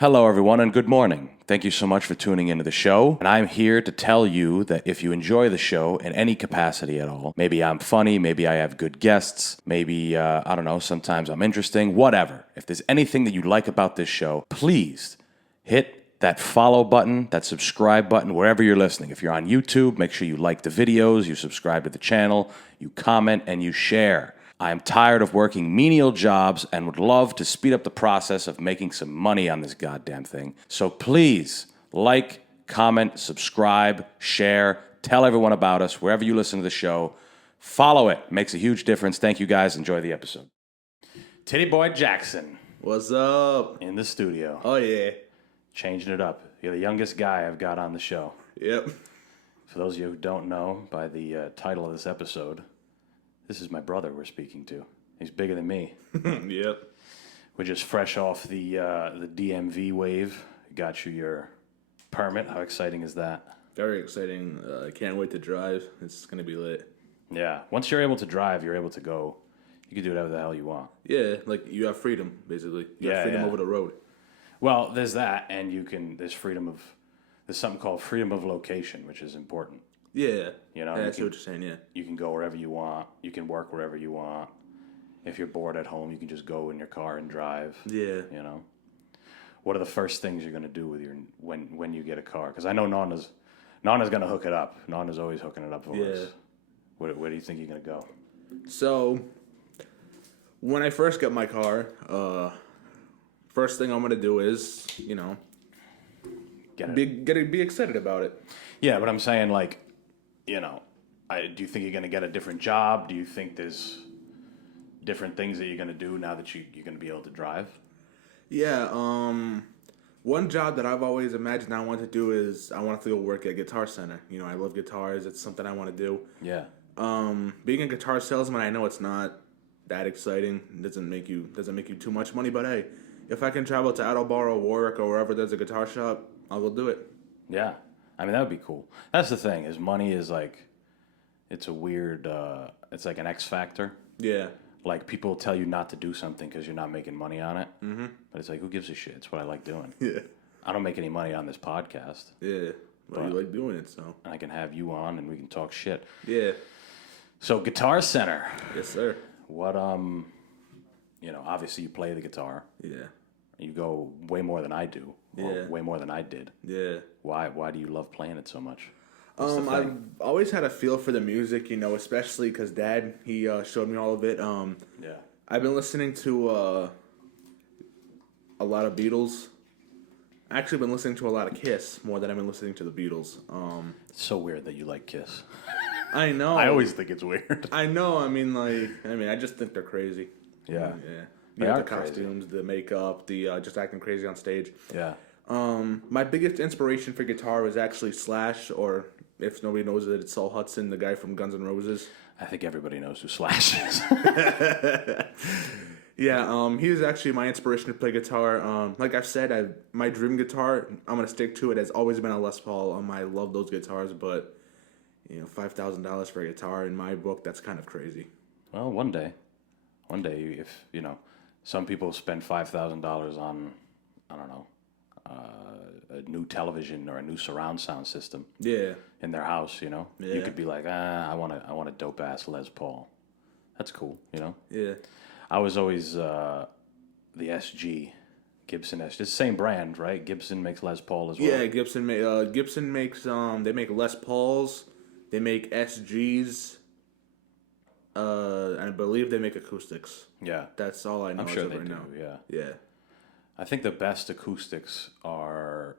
Hello, everyone, and good morning. Thank you so much for tuning into the show. And I'm here to tell you that if you enjoy the show in any capacity at all, maybe I'm funny, maybe I have good guests, maybe, I don't know, sometimes I'm interesting, whatever. If there's anything that you like about this show, please hit that follow button, that subscribe button, wherever you're listening. If you're on YouTube, make sure you like the videos, you subscribe to the channel, you comment, and you share. I am tired of working menial jobs and would love to speed up the process of making some money on this goddamn thing. So please like, comment, subscribe, share, tell everyone about us wherever you listen to the show. Follow it. Makes a huge difference. Thank you guys. Enjoy the episode. Titty Boy Jackson What's up? in the studio. Oh, yeah. Changing it up. You're the youngest guy I've got on the show. Yep. For those of you who don't know by the title of this episode, this is my brother we're speaking to. He's bigger than me. Yep. We're just fresh off the DMV wave. Got you your permit. How exciting is that? Very exciting. I can't wait to drive. It's going to be lit. Yeah. Once you're able to drive, you're able to go. You can do whatever the hell you want. Yeah, like you have freedom, basically. You have freedom over the road. Well, there's that, and there's something called freedom of location, which is important. Yeah. You know, Yeah, I see what you're saying, yeah. You can go wherever you want. You can work wherever you want. If you're bored at home, you can just go in your car and drive. Yeah. You know, what are the first things you're gonna do with when you get a car? Because I know Nana's gonna hook it up. Nana's always hooking it up for us. Where do you think you're gonna go? So, when I first get my car, first thing I'm gonna do is, be excited about it. Yeah, but I'm saying do you think you're gonna get a different job? Do you think there's different things that you're gonna do now that you're gonna be able to drive? Yeah, one job that I've always imagined I want to do is I want to go work at Guitar Center. You know, I love guitars. It's something I want to do. Yeah. Being a guitar salesman, I know it's not that exciting. It doesn't make you too much money, but hey, if I can travel to Attleboro, Warwick, or wherever there's a guitar shop, I'll go do it. Yeah. I mean, that would be cool. That's the thing, is money is it's a weird, it's like an X factor. Yeah. Like, people tell you not to do something because you're not making money on it. Mm-hmm. But it's like, who gives a shit? It's what I like doing. Yeah. I don't make any money on this podcast. Yeah. But you like doing it, so. And I can have you on and we can talk shit. Yeah. So, Guitar Center. Yes, sir. What, obviously you play the guitar. Yeah. You go way more than I do. Or way more than I did. Yeah. Why do you love playing it so much? I've always had a feel for the music, especially because Dad, he showed me all of it. Yeah. I've been listening to a lot of Beatles. I've actually been listening to a lot of Kiss more than I've been listening to the Beatles. It's so weird that you like Kiss. I know. I always think it's weird. I know. I just think they're crazy. Yeah. Yeah. They are the costumes, crazy. the makeup, the just acting crazy on stage. Yeah. My biggest inspiration for guitar was actually Slash, or if nobody knows it, it's Saul Hudson, the guy from Guns N' Roses. I think everybody knows who Slash is. Yeah, he was actually my inspiration to play guitar. Like I've said, my dream guitar, I'm gonna stick to it, has always been a Les Paul. I love those guitars, but $5,000 for a guitar in my book, that's kind of crazy. Well, one day, if some people spend $5,000 on, I don't know, a new television or a new surround sound system. Yeah. In their house, you Yeah. could be like, I want a dope ass Les Paul. That's cool, Yeah. I was always the SG, Gibson SG. It's the same brand, right? Gibson makes Les Paul as well. Yeah, Gibson makes they make Les Pauls, they make SGs, and I believe they make acoustics. Yeah. That's all I know. I'm sure they right do. now. Yeah. Yeah. I think the best acoustics are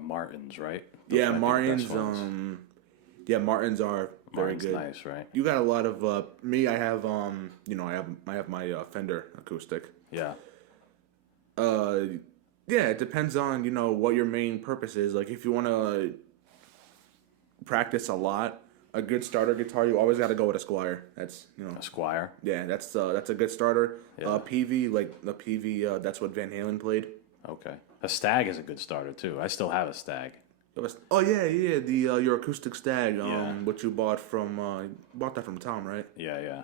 Martins, right? Those Yeah, might be the Martins. best ones. Martins are very Martin's good. nice, right? You got a lot of me. I have I have my Fender acoustic. Yeah. Yeah, it depends on what your main purpose is. Like if you want to practice a lot, a good starter guitar, you always got to go with a Squier. That's A Squier. Yeah, that's a good starter. Yeah. PV, like the PV, that's what Van Halen played. Okay. A Stag is a good starter too. I still have a Stag. Oh yeah, the your acoustic Stag, Yeah. what you bought that from Tom, right? Yeah.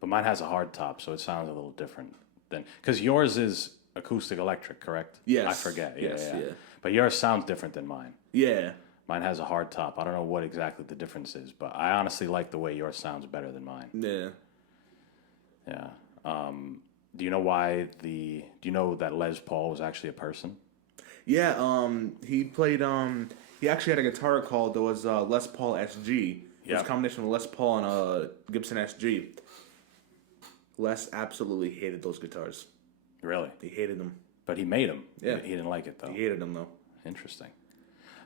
But mine has a hard top, so it sounds a little different than, because yours is acoustic electric, correct? Yes. I forget. Yeah, Yes, yeah. yeah. But yours sounds different than mine. Yeah. Mine has a hard top. I don't know what exactly the difference is, but I honestly like the way yours sounds better than mine. Yeah. Yeah. Do you know why do you know that Les Paul was actually a person? Yeah, he played, he actually had a guitar called, there was Les Paul SG. It was a Yep. combination of Les Paul and Gibson SG. Les absolutely hated those guitars. Really? He hated them. But he made them. Yeah. He didn't like it, though. He hated them, though. Interesting.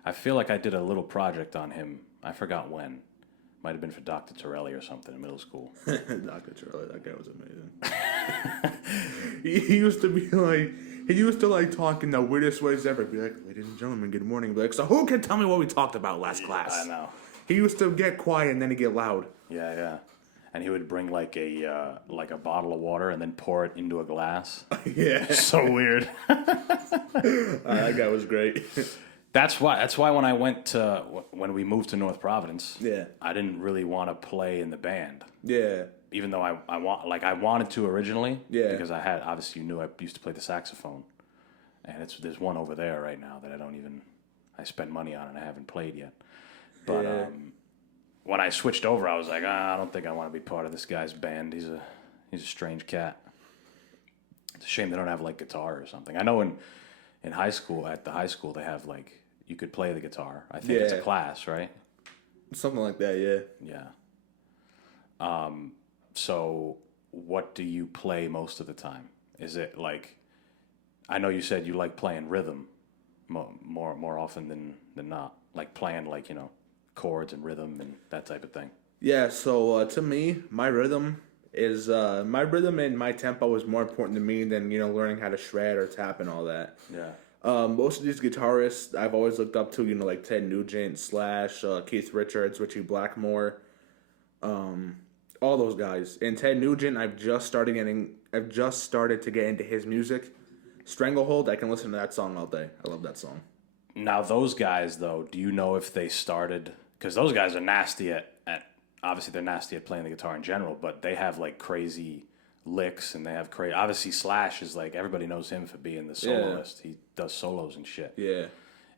I feel like I did a little project on him. I forgot when. Might have been for Dr. Torelli or something in middle school. Dr. Charlie, that guy was amazing. he used to be like, he used to like talk in the weirdest ways ever. Be like, ladies and gentlemen, good morning. Be like, so who can tell me what we talked about last class? I know. He used to get quiet and then he'd get loud. Yeah, yeah. And he would bring like a bottle of water and then pour it into a glass. Yeah. So weird. That guy was great. That's why when we moved to North Providence, Yeah. I didn't really want to play in the band. Yeah. Even though I wanted to originally, Yeah. because obviously you knew I used to play the saxophone, and there's one over there right now that I spent money on and I haven't played yet. But Yeah. when I switched over, I was like, I don't think I want to be part of this guy's band. He's a strange cat. It's a shame they don't have like guitar or something. I know at the high school they have like you could play the guitar. I think it's a Yeah. class, right? Something like that, yeah. Yeah. So what do you play most of the time? Is it like, I know you said you like playing rhythm more often than not, like playing like, chords and rhythm and that type of thing. Yeah, so to me, my rhythm and my tempo is more important to me than, learning how to shred or tap and all that. Yeah. Most of these guitarists I've always looked up to, like Ted Nugent, Slash, Keith Richards, Richie Blackmore, all those guys. And Ted Nugent, I've just started to get into his music. Stranglehold, I can listen to that song all day. I love that song. Now those guys though, do you know if they started, because those guys are nasty at obviously they're nasty at playing the guitar in general, but they have like crazy licks and they have crazy, obviously Slash is like, everybody knows him for being the soloist. He does solos and shit. Yeah.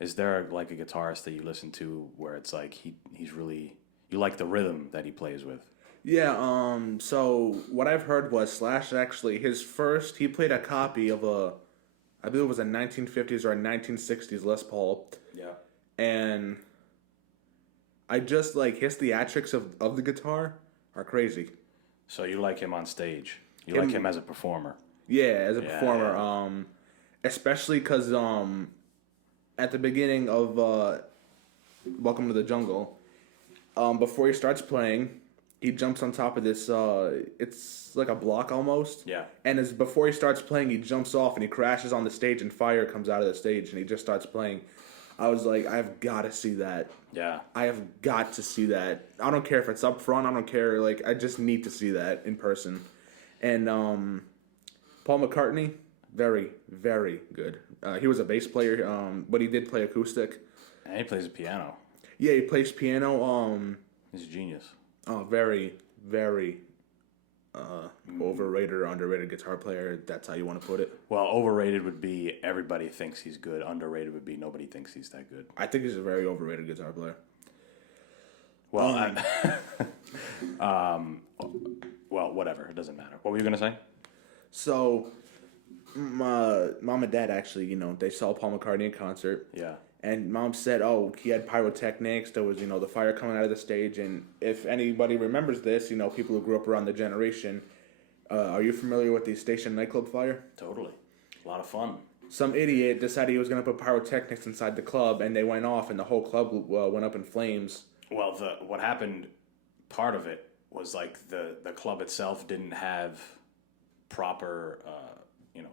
Is there like a guitarist that you listen to where it's like he's really, you like the rhythm that he plays with? Yeah, so what I've heard was Slash actually, he played a copy of I believe it was a 1950s or a 1960s Les Paul. Yeah. And I just like his theatrics of the guitar are crazy. So you like him on stage? You like him as a performer? Yeah, as a Yeah, performer. yeah. Especially because at the beginning of Welcome to the Jungle, before he starts playing, he jumps on top of this, it's like a block almost. Yeah. And before he starts playing, he jumps off and he crashes on the stage and fire comes out of the stage and he just starts playing. I was like, I've got to see that. Yeah. I have got to see that. I don't care if it's up front. I don't care. Like, I just need to see that in person. And Paul McCartney, very, very good. He was a bass player, but he did play acoustic. And he plays the piano. Yeah, he plays piano. He's a genius. Very, very overrated or underrated guitar player. That's how you want to put it. Well, overrated would be everybody thinks he's good. Underrated would be nobody thinks he's that good. I think he's a very overrated guitar player. Well, well, whatever. It doesn't matter. What were you gonna say? So, my mom and dad actually, they saw Paul McCartney in concert. Yeah. And mom said, he had pyrotechnics. There was, the fire coming out of the stage. And if anybody remembers this, people who grew up around the generation, are you familiar with the Station nightclub fire? Totally. A lot of fun. Some idiot decided he was going to put pyrotechnics inside the club, and they went off, and the whole club went up in flames. Well, what happened, part of it was like the club itself didn't have proper,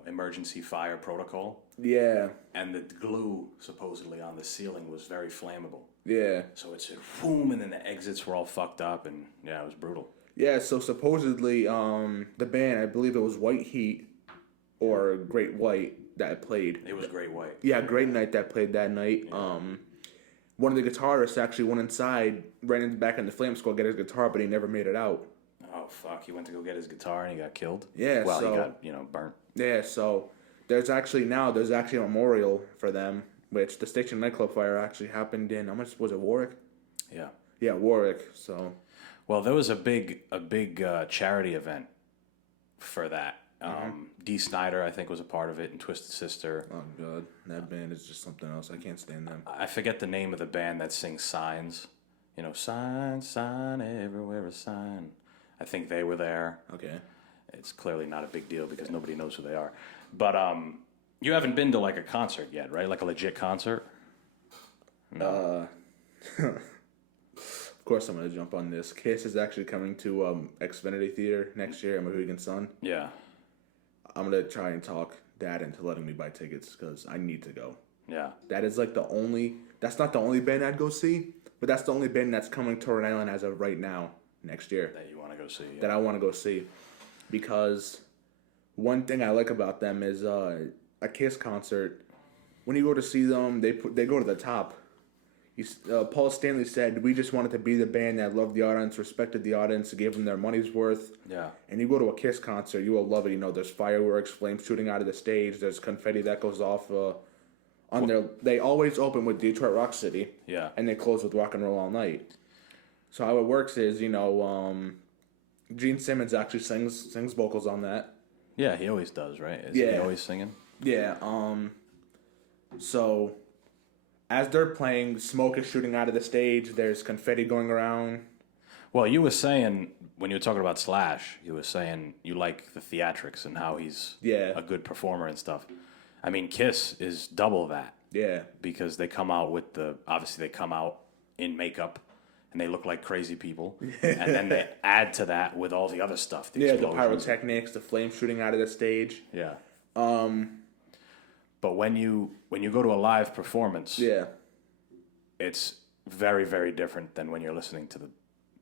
emergency fire protocol. Yeah. And the glue supposedly on the ceiling was very flammable. Yeah. So it said boom, and then the exits were all fucked up, and yeah, it was brutal. Yeah, so supposedly the band, I believe it was White Heat or Great White that played. It was Great White. Yeah, Great Night that played that night. Yeah. One of the guitarists actually went inside, ran back in the flame squad, get his guitar, but he never made it out. Oh, fuck. He went to go get his guitar and he got killed? Yeah, well, so... he got, burnt. Yeah, so there's actually a memorial for them, which the Station nightclub fire actually happened in. How much was it, Warwick? Yeah. Yeah, Warwick. So. Well, there was a big charity event for that. Dee Snider, I think, was a part of it, and Twisted Sister. Oh god, that band is just something else. I can't stand them. I forget the name of the band that sings Signs. You know, sign, sign, everywhere a sign. I think they were there. Okay. It's clearly not a big deal because nobody knows who they are. But you haven't been to like a concert yet, right? Like a legit concert? No. Of course I'm going to jump on this. Kiss is actually coming to Xfinity Theater next year at Mohegan Sun. Yeah. I'm going to try and talk Dad into letting me buy tickets because I need to go. Yeah. That is like that's not the only band I'd go see, but that's the only band that's coming to Rhode Island as of right now next year. That you want to go see. Yeah. That I want to go see. Because one thing I like about them is a Kiss concert. When you go to see them, they go to the top. Paul Stanley said, "We just wanted to be the band that loved the audience, respected the audience, gave them their money's worth." Yeah. And you go to a Kiss concert, you will love it. You know, there's fireworks, flames shooting out of the stage. There's confetti that goes off on their. They always open with Detroit Rock City. Yeah. And they close with Rock and Roll All Night. So how it works is, Gene Simmons actually sings vocals on that. Yeah, he always does, right? Is he always singing? Yeah. So as they're playing, smoke is shooting out of the stage. There's confetti going around. Well, you were saying when you were talking about Slash, you were saying you like the theatrics and how he's a good performer and stuff. I mean, Kiss is double that. Yeah. Because they come out with obviously they come out in makeup. And they look like crazy people, and then they add to that with all the other stuff. The pyrotechnics, the flames shooting out of the stage. Yeah. But when you go to a live performance, it's very, very different than when you're listening to the,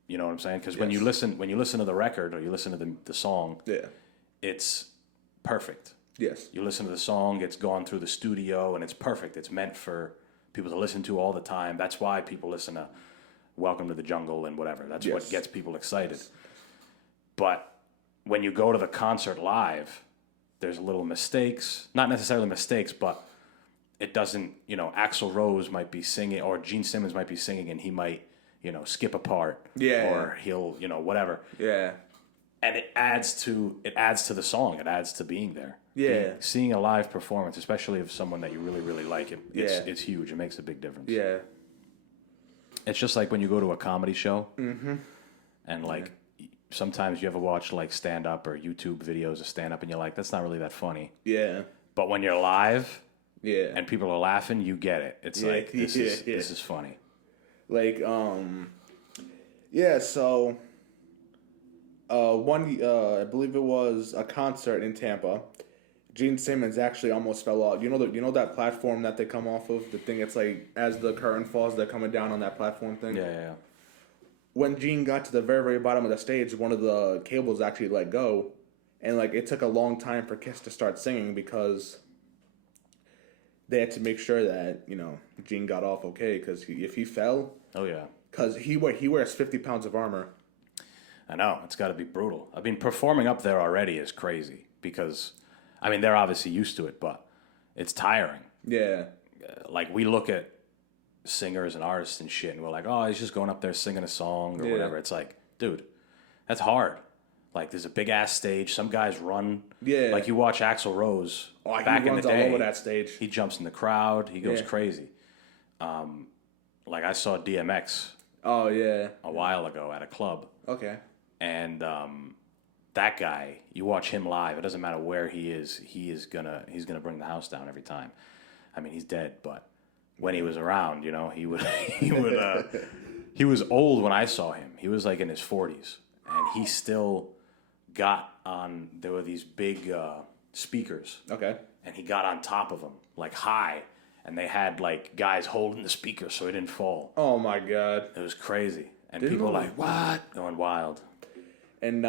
you know what I'm saying? Because when you listen to the record or you listen to the song, it's perfect. Yes. You listen to the song, it's gone through the studio, and it's perfect. It's meant for people to listen to all the time. That's why people listen to Welcome to the Jungle and whatever. That's what gets people excited. But when you go to the concert live, there's little mistakes. Not necessarily mistakes, but it doesn't, Axl Rose might be singing or Gene Simmons might be singing and he might, skip a part. Yeah. Or he'll, whatever. Yeah. And it adds to the song. It adds to being there. Yeah. Seeing a live performance, especially of someone that you really, really like, it's huge. It makes a big difference. Yeah. It's just like when you go to a comedy show, and sometimes you ever watch like stand up or YouTube videos of stand up, and you're like, that's not really that funny. Yeah. But when you're live, and people are laughing, you get it. It's like this is funny. Like So I believe it was a concert in Tampa. Gene Simmons actually almost fell off. You know that platform that they come off of? The thing it's like, as the curtain falls, they're coming down on that platform thing? Yeah. When Gene got to the very, very bottom of the stage, one of the cables actually let go. And, it took a long time for Kiss to start singing because they had to make sure that, Gene got off okay. Because if he fell... Oh, yeah. Because he wears 50 pounds of armor. I know. It's got to be brutal. I mean, performing up there already is crazy because... I mean, they're obviously used to it, but it's tiring. Yeah. We look at singers and artists and shit, and we're like, oh, he's just going up there singing a song or whatever. It's like, dude, that's hard. There's a big-ass stage. Some guys run. Yeah. You watch Axl Rose back in the day. He runs all over that stage. He jumps in the crowd. He goes crazy. I saw DMX. Oh, yeah. A while ago at a club. Okay. And... that guy, you watch him live, it doesn't matter where he is, he's gonna bring the house down every time. I mean, he's dead, but when he was around, he would he was old when I saw him. He was in his 40s, and he still got on. There were these big speakers. Okay. And he got on top of them, high, and they had guys holding the speakers so he didn't fall. Oh my God. It was crazy, and people were like, "What?" Going wild. And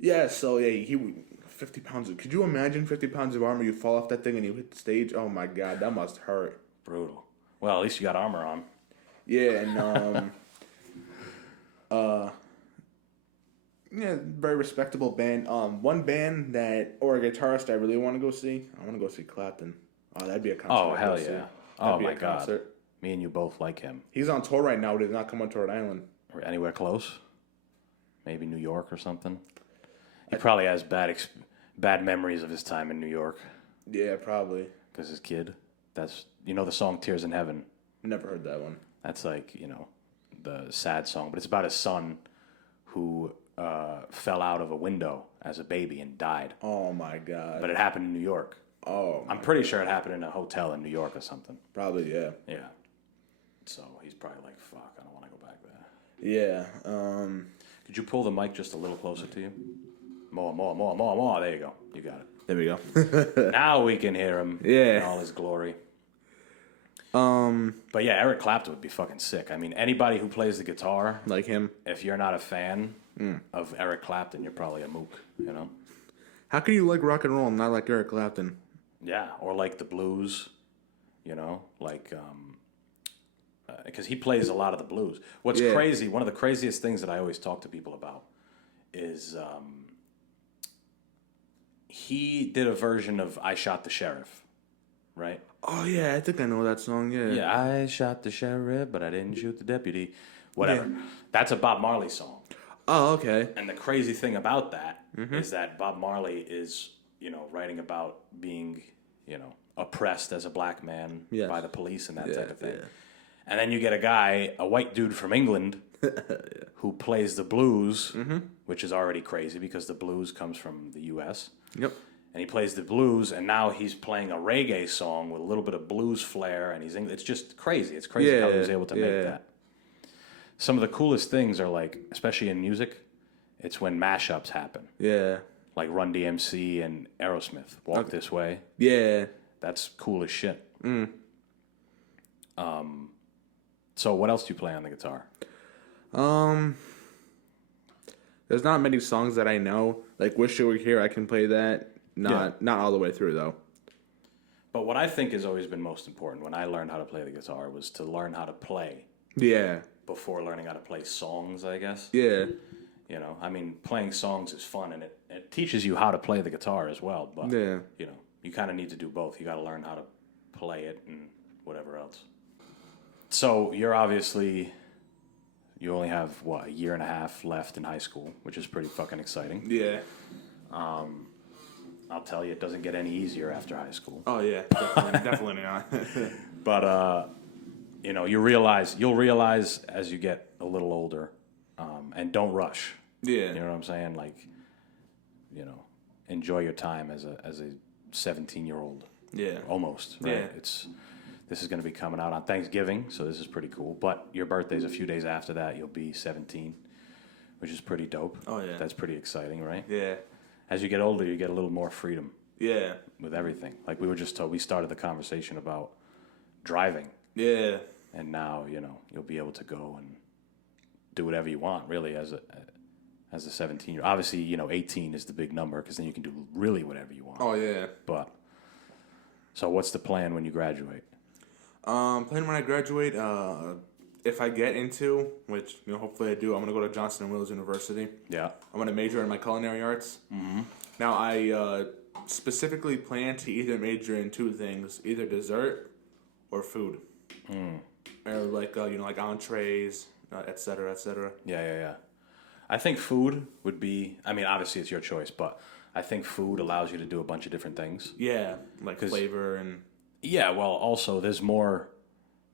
he 50 pounds. Could you imagine 50 pounds of armor? You fall off that thing and you hit the stage. Oh my God, that must hurt. Brutal. Well, at least you got armor on. Yeah, and Yeah, very respectable band. One band or a guitarist I really want to go see. I want to go see Clapton. Oh, that'd be a concert. Oh, hell yeah. Oh, my God. Concert. Me and you both like him. He's on tour right now, but he's not coming to Rhode Island. Or anywhere close? Maybe New York or something? He probably has bad memories of his time in New York. Yeah, probably. Because his kid. That's, the song Tears in Heaven. Never heard that one. That's like, the sad song. But it's about his son who fell out of a window as a baby and died. Oh, my God. But it happened in New York. Oh. I'm pretty sure it happened in a hotel in New York or something. Probably, yeah. Yeah. So he's probably like, fuck, I don't want to go back there. Yeah. Could you pull the mic just a little closer to you? More. There you go. You got it. There we go. Now we can hear him in all his glory. But yeah, Eric Clapton would be fucking sick. I mean, anybody who plays the guitar, like him, if you're not a fan of Eric Clapton, you're probably a mook, How can you like rock and roll and not like Eric Clapton? Yeah, or like the blues, like, because he plays a lot of the blues. What's crazy, one of the craziest things that I always talk to people about is he did a version of I Shot the Sheriff, right? Oh, yeah, I think I know that song, yeah. Yeah, I shot the sheriff, but I didn't shoot the deputy. Whatever. Yeah. That's a Bob Marley song. Oh, okay. And the crazy thing about that is that Bob Marley is, writing about being, oppressed as a black man by the police and that type of thing. Yeah. And then you get a white dude from England, who plays the blues, which is already crazy because the blues comes from the U.S. Yep. And he plays the blues, and now he's playing a reggae song with a little bit of blues flair, and it's just crazy. It's crazy how he was able to make that. Some of the coolest things are like, especially in music, it's when mashups happen. Yeah. Like Run DMC and Aerosmith, Walk This Way. Yeah. That's cool as shit. So what else do you play on the guitar? There's not many songs that I know. Like Wish You Were Here, I can play that. Not all the way through, though. But what I think has always been most important when I learned how to play the guitar was to learn how to play. Yeah. Before learning how to play songs, I guess. Yeah. I mean, playing songs is fun, and it teaches you how to play the guitar as well. But, you kind of need to do both. You got to learn how to play it and whatever else. So you're obviously... You only have, a year and a half left in high school, which is pretty fucking exciting. Yeah. I'll tell you, it doesn't get any easier after high school. Oh, yeah. Definitely not. But, you'll realize as you get a little older, and don't rush. Yeah. You know what I'm saying? Like, enjoy your time as a 17-year-old. Yeah. Almost, right? Yeah. This is going to be coming out on Thanksgiving, so this is pretty cool. But your birthday's a few days after that. You'll be 17, which is pretty dope. Oh, yeah. That's pretty exciting, right? Yeah. As you get older, you get a little more freedom. Yeah. With everything. Like we were just told, we started the conversation about driving. Yeah. And now, you'll be able to go and do whatever you want, really, as a 17-year-old. Obviously, 18 is the big number because then you can do really whatever you want. Oh, yeah. But, so what's the plan when you graduate? Plan when I graduate, if I get into, which hopefully I do, I'm gonna go to Johnson & Wales University. Yeah. I'm gonna major in my culinary arts. Mm-hmm. Now I specifically plan to either major in two things: either dessert or food, or like like entrees, et cetera, et cetera. Yeah. I think food would be. I mean, obviously it's your choice, but I think food allows you to do a bunch of different things. Yeah, like flavor and. Yeah, well, also, there's more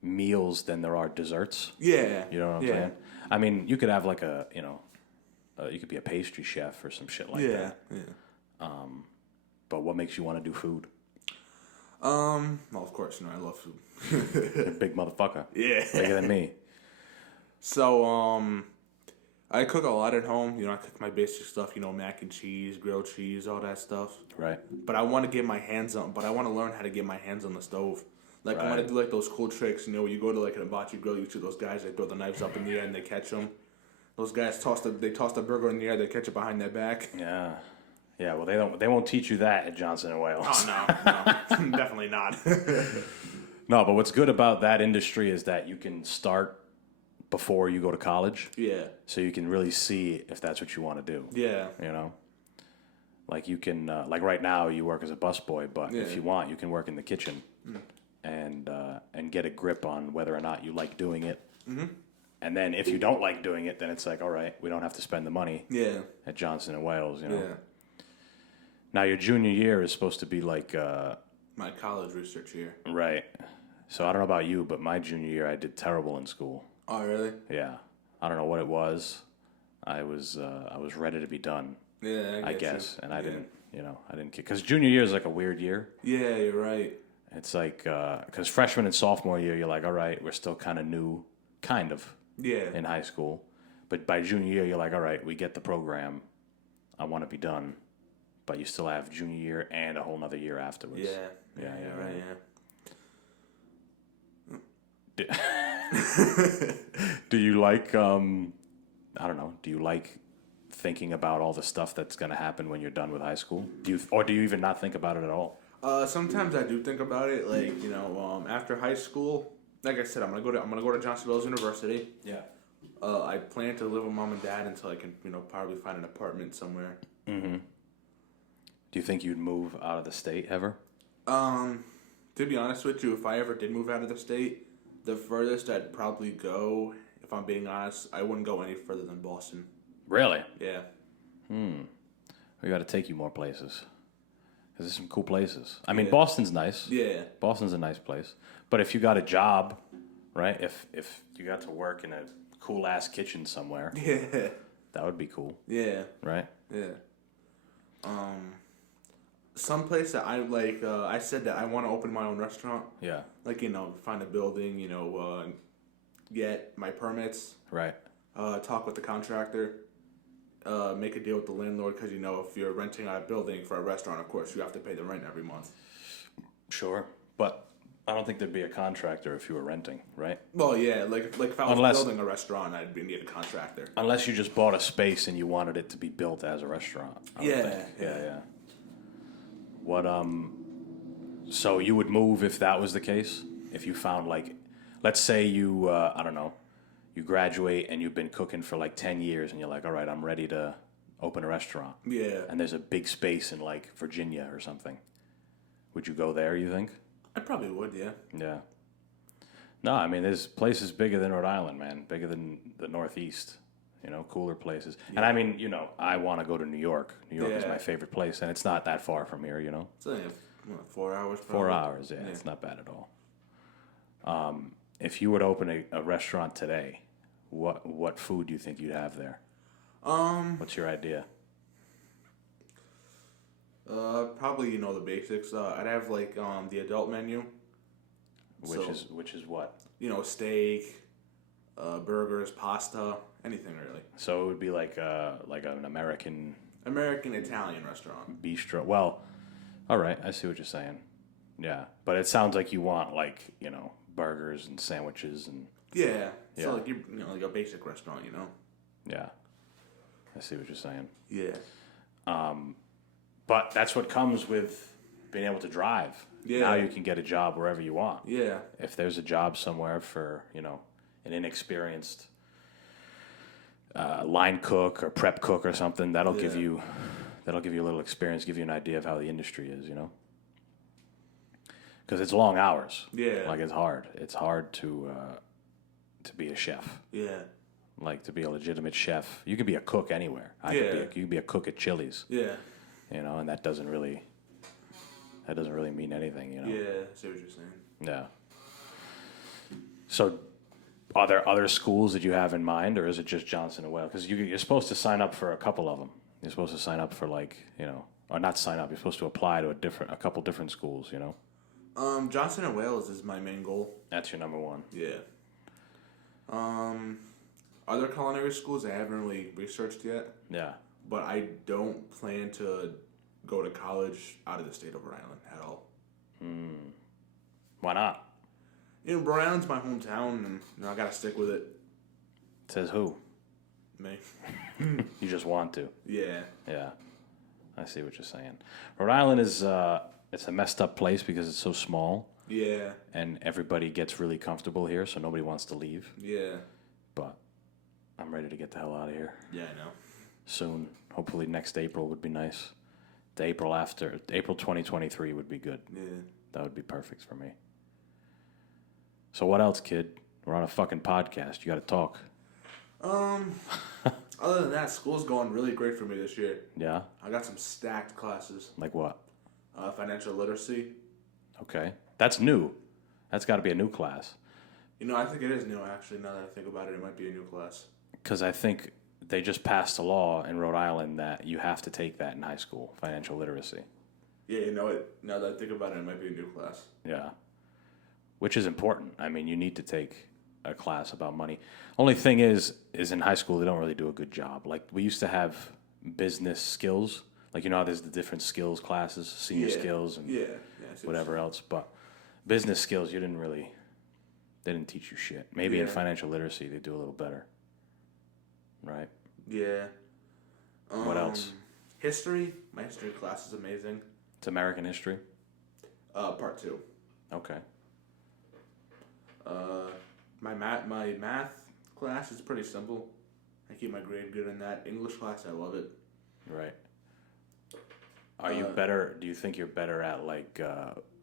meals than there are desserts. Yeah. You know what I'm saying? I mean, you could have like you could be a pastry chef or some shit like that. Yeah. But what makes you want to do food? Well, of course, I love food. You're a big motherfucker. Yeah. Bigger than me. So, I cook a lot at home. I cook my basic stuff, mac and cheese, grilled cheese, all that stuff. Right. But I want to get my hands on, but I want to learn how to get my hands on the stove. Like, I want to do, like, those cool tricks, you go to, like, an hibachi grill, you see those guys that throw the knives up in the air and they catch them. Those guys toss the burger in the air, they catch it behind their back. Yeah. Yeah, well, they won't teach you that at Johnson & Wales. Oh, no. Definitely not. No, but what's good about that industry is that you can start before you go to college. Yeah. So you can really see if that's what you want to do. Yeah. You know? Like you can, like right now you work as a busboy, but if you want, you can work in the kitchen and get a grip on whether or not you like doing it. Mm-hmm. And then if you don't like doing it, then it's like, all right, we don't have to spend the money at Johnson and Wales, you know? Yeah. Now your junior year is supposed to be like... my college research year. Right. So I don't know about you, but my junior year I did terrible in school. Oh, really? Yeah. I don't know what it was. I was ready to be done. Yeah, I guess. And I didn't, I didn't kick. Because junior year is like a weird year. Yeah, you're right. It's like, because freshman and sophomore year, you're like, all right, we're still kind of new, kind of, in high school. But by junior year, you're like, all right, we get the program. I want to be done. But you still have junior year and a whole nother year afterwards. Yeah, right. Do you like, I don't know, do you like thinking about all the stuff that's going to happen when you're done with high school? Do you even not think about it at all? Sometimes I do think about it. Like, after high school, like I said, I'm gonna go to Johnson Wales University. Yeah. I plan to live with mom and dad until I can, probably find an apartment somewhere. Mm-hmm. Do you think you'd move out of the state ever? To be honest with you, if I ever did move out of the state, the furthest I'd probably go, if I'm being honest, I wouldn't go any further than Boston. Really? Yeah. We got to take you more places. Because there's some cool places. I mean, Boston's nice. Yeah. Boston's a nice place. But if you got a job, right? If you got to work in a cool-ass kitchen somewhere. Yeah. That would be cool. Yeah. Right? Yeah. Some place that I like, I said that I want to open my own restaurant. Yeah. Like, find a building, get my permits. Right. Talk with the contractor. Make a deal with the landlord because, if you're renting out a building for a restaurant, of course, you have to pay the rent every month. Sure. But I don't think there'd be a contractor if you were renting, right? Well, yeah. Like if I was building a restaurant, I'd need a contractor. Unless you just bought a space and you wanted it to be built as a restaurant. Yeah. What, so you would move if that was the case? If you found, let's say you, I don't know, you graduate and you've been cooking for 10 years and you're like, all right, I'm ready to open a restaurant. Yeah. And there's a big space in, Virginia or something. Would you go there, you think? I probably would, yeah. Yeah. No, I mean, there's places bigger than Rhode Island, man. Bigger than the Northeast. Cooler places. Yeah. And I mean, I want to go to New York. New York is my favorite place, and it's not that far from here, It's only 4 hours. Probably. 4 hours, yeah. It's not bad at all. If you were to open a restaurant today, what food do you think you'd have there? What's your idea? Probably the basics. I'd have the adult menu. Which is what? Steak, burgers, pasta, anything really. So it would be like an American Italian restaurant. Bistro. Well, all right, I see what you're saying. Yeah, but it sounds like you want burgers and sandwiches and yeah. So like a basic restaurant, Yeah, I see what you're saying. Yeah. But that's what comes with being able to drive. Yeah. Now you can get a job wherever you want. Yeah. If there's a job somewhere for an inexperienced line cook or prep cook or something, that'll give you a little experience, give you an idea of how the industry is, Because it's long hours. Yeah. It's hard. It's hard to be a chef. Yeah. To be a legitimate chef. You could be a cook anywhere. You could be a cook at Chili's. Yeah. And that doesn't really mean anything, Yeah, I see what you're saying. Yeah. So, are there other schools that you have in mind, or is it just Johnson and Wales? Because you're supposed to sign up for a couple of them. You're supposed to sign up for or not sign up. You're supposed to apply to a couple different schools. Johnson and Wales is my main goal. That's your number one. Yeah. Other culinary schools I haven't really researched yet. Yeah. But I don't plan to go to college out of the state of Rhode Island at all. Why not? Rhode Island's my hometown, and I gotta stick with it. Says who? Me. You just want to. Yeah. Yeah. I see what you're saying. Rhode Island is it's a messed up place because it's so small. Yeah. And everybody gets really comfortable here, so nobody wants to leave. Yeah. But I'm ready to get the hell out of here Yeah, I know. soon. Hopefully next April would be nice. The April after, April 2023 would be good. Yeah. That would be perfect for me. So what else, kid? We're on a fucking podcast. You got to talk. Other than that, school's going really great for me this year. Yeah? I got some stacked classes. Like what? Financial literacy. Okay. That's new. That's got to be a new class. I think it is new, actually. Now that I think about it, it might be a new class. Because I think they just passed a law in Rhode Island that you have to take that in high school, financial literacy. Yeah, now that I think about it, it might be a new class. Yeah. Which is important. I mean, you need to take a class about money. Only thing is in high school, they don't really do a good job. Like, we used to have business skills. Like, how there's the different skills classes, senior skills and whatever else. But business skills, they didn't teach you shit. Maybe in financial literacy, they do a little better. Right? Yeah. What else? History. My history class is amazing. It's American history? Part 2. Okay. My math class is pretty simple. I keep my grade good in that. English class, I love it. Right. Are you better? Do you think you're better at like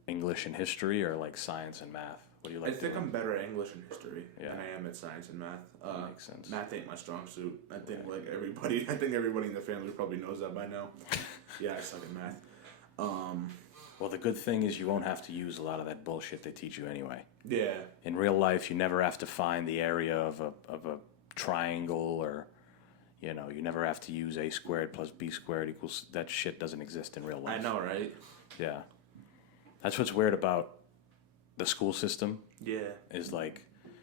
English and history or like science and math? What do you like? I think I'm better at English and history than I am at science and math. That makes sense. Math ain't my strong suit. I think everybody in the family probably knows that by now. Yeah, I suck at math. Well, the good thing is you won't have to use a lot of that bullshit they teach you anyway. Yeah. In real life, you never have to find the area of a triangle or, you never have to use a squared plus b squared equals. That shit doesn't exist in real life. I know, right? Yeah. That's what's weird about the school system. Yeah. Is like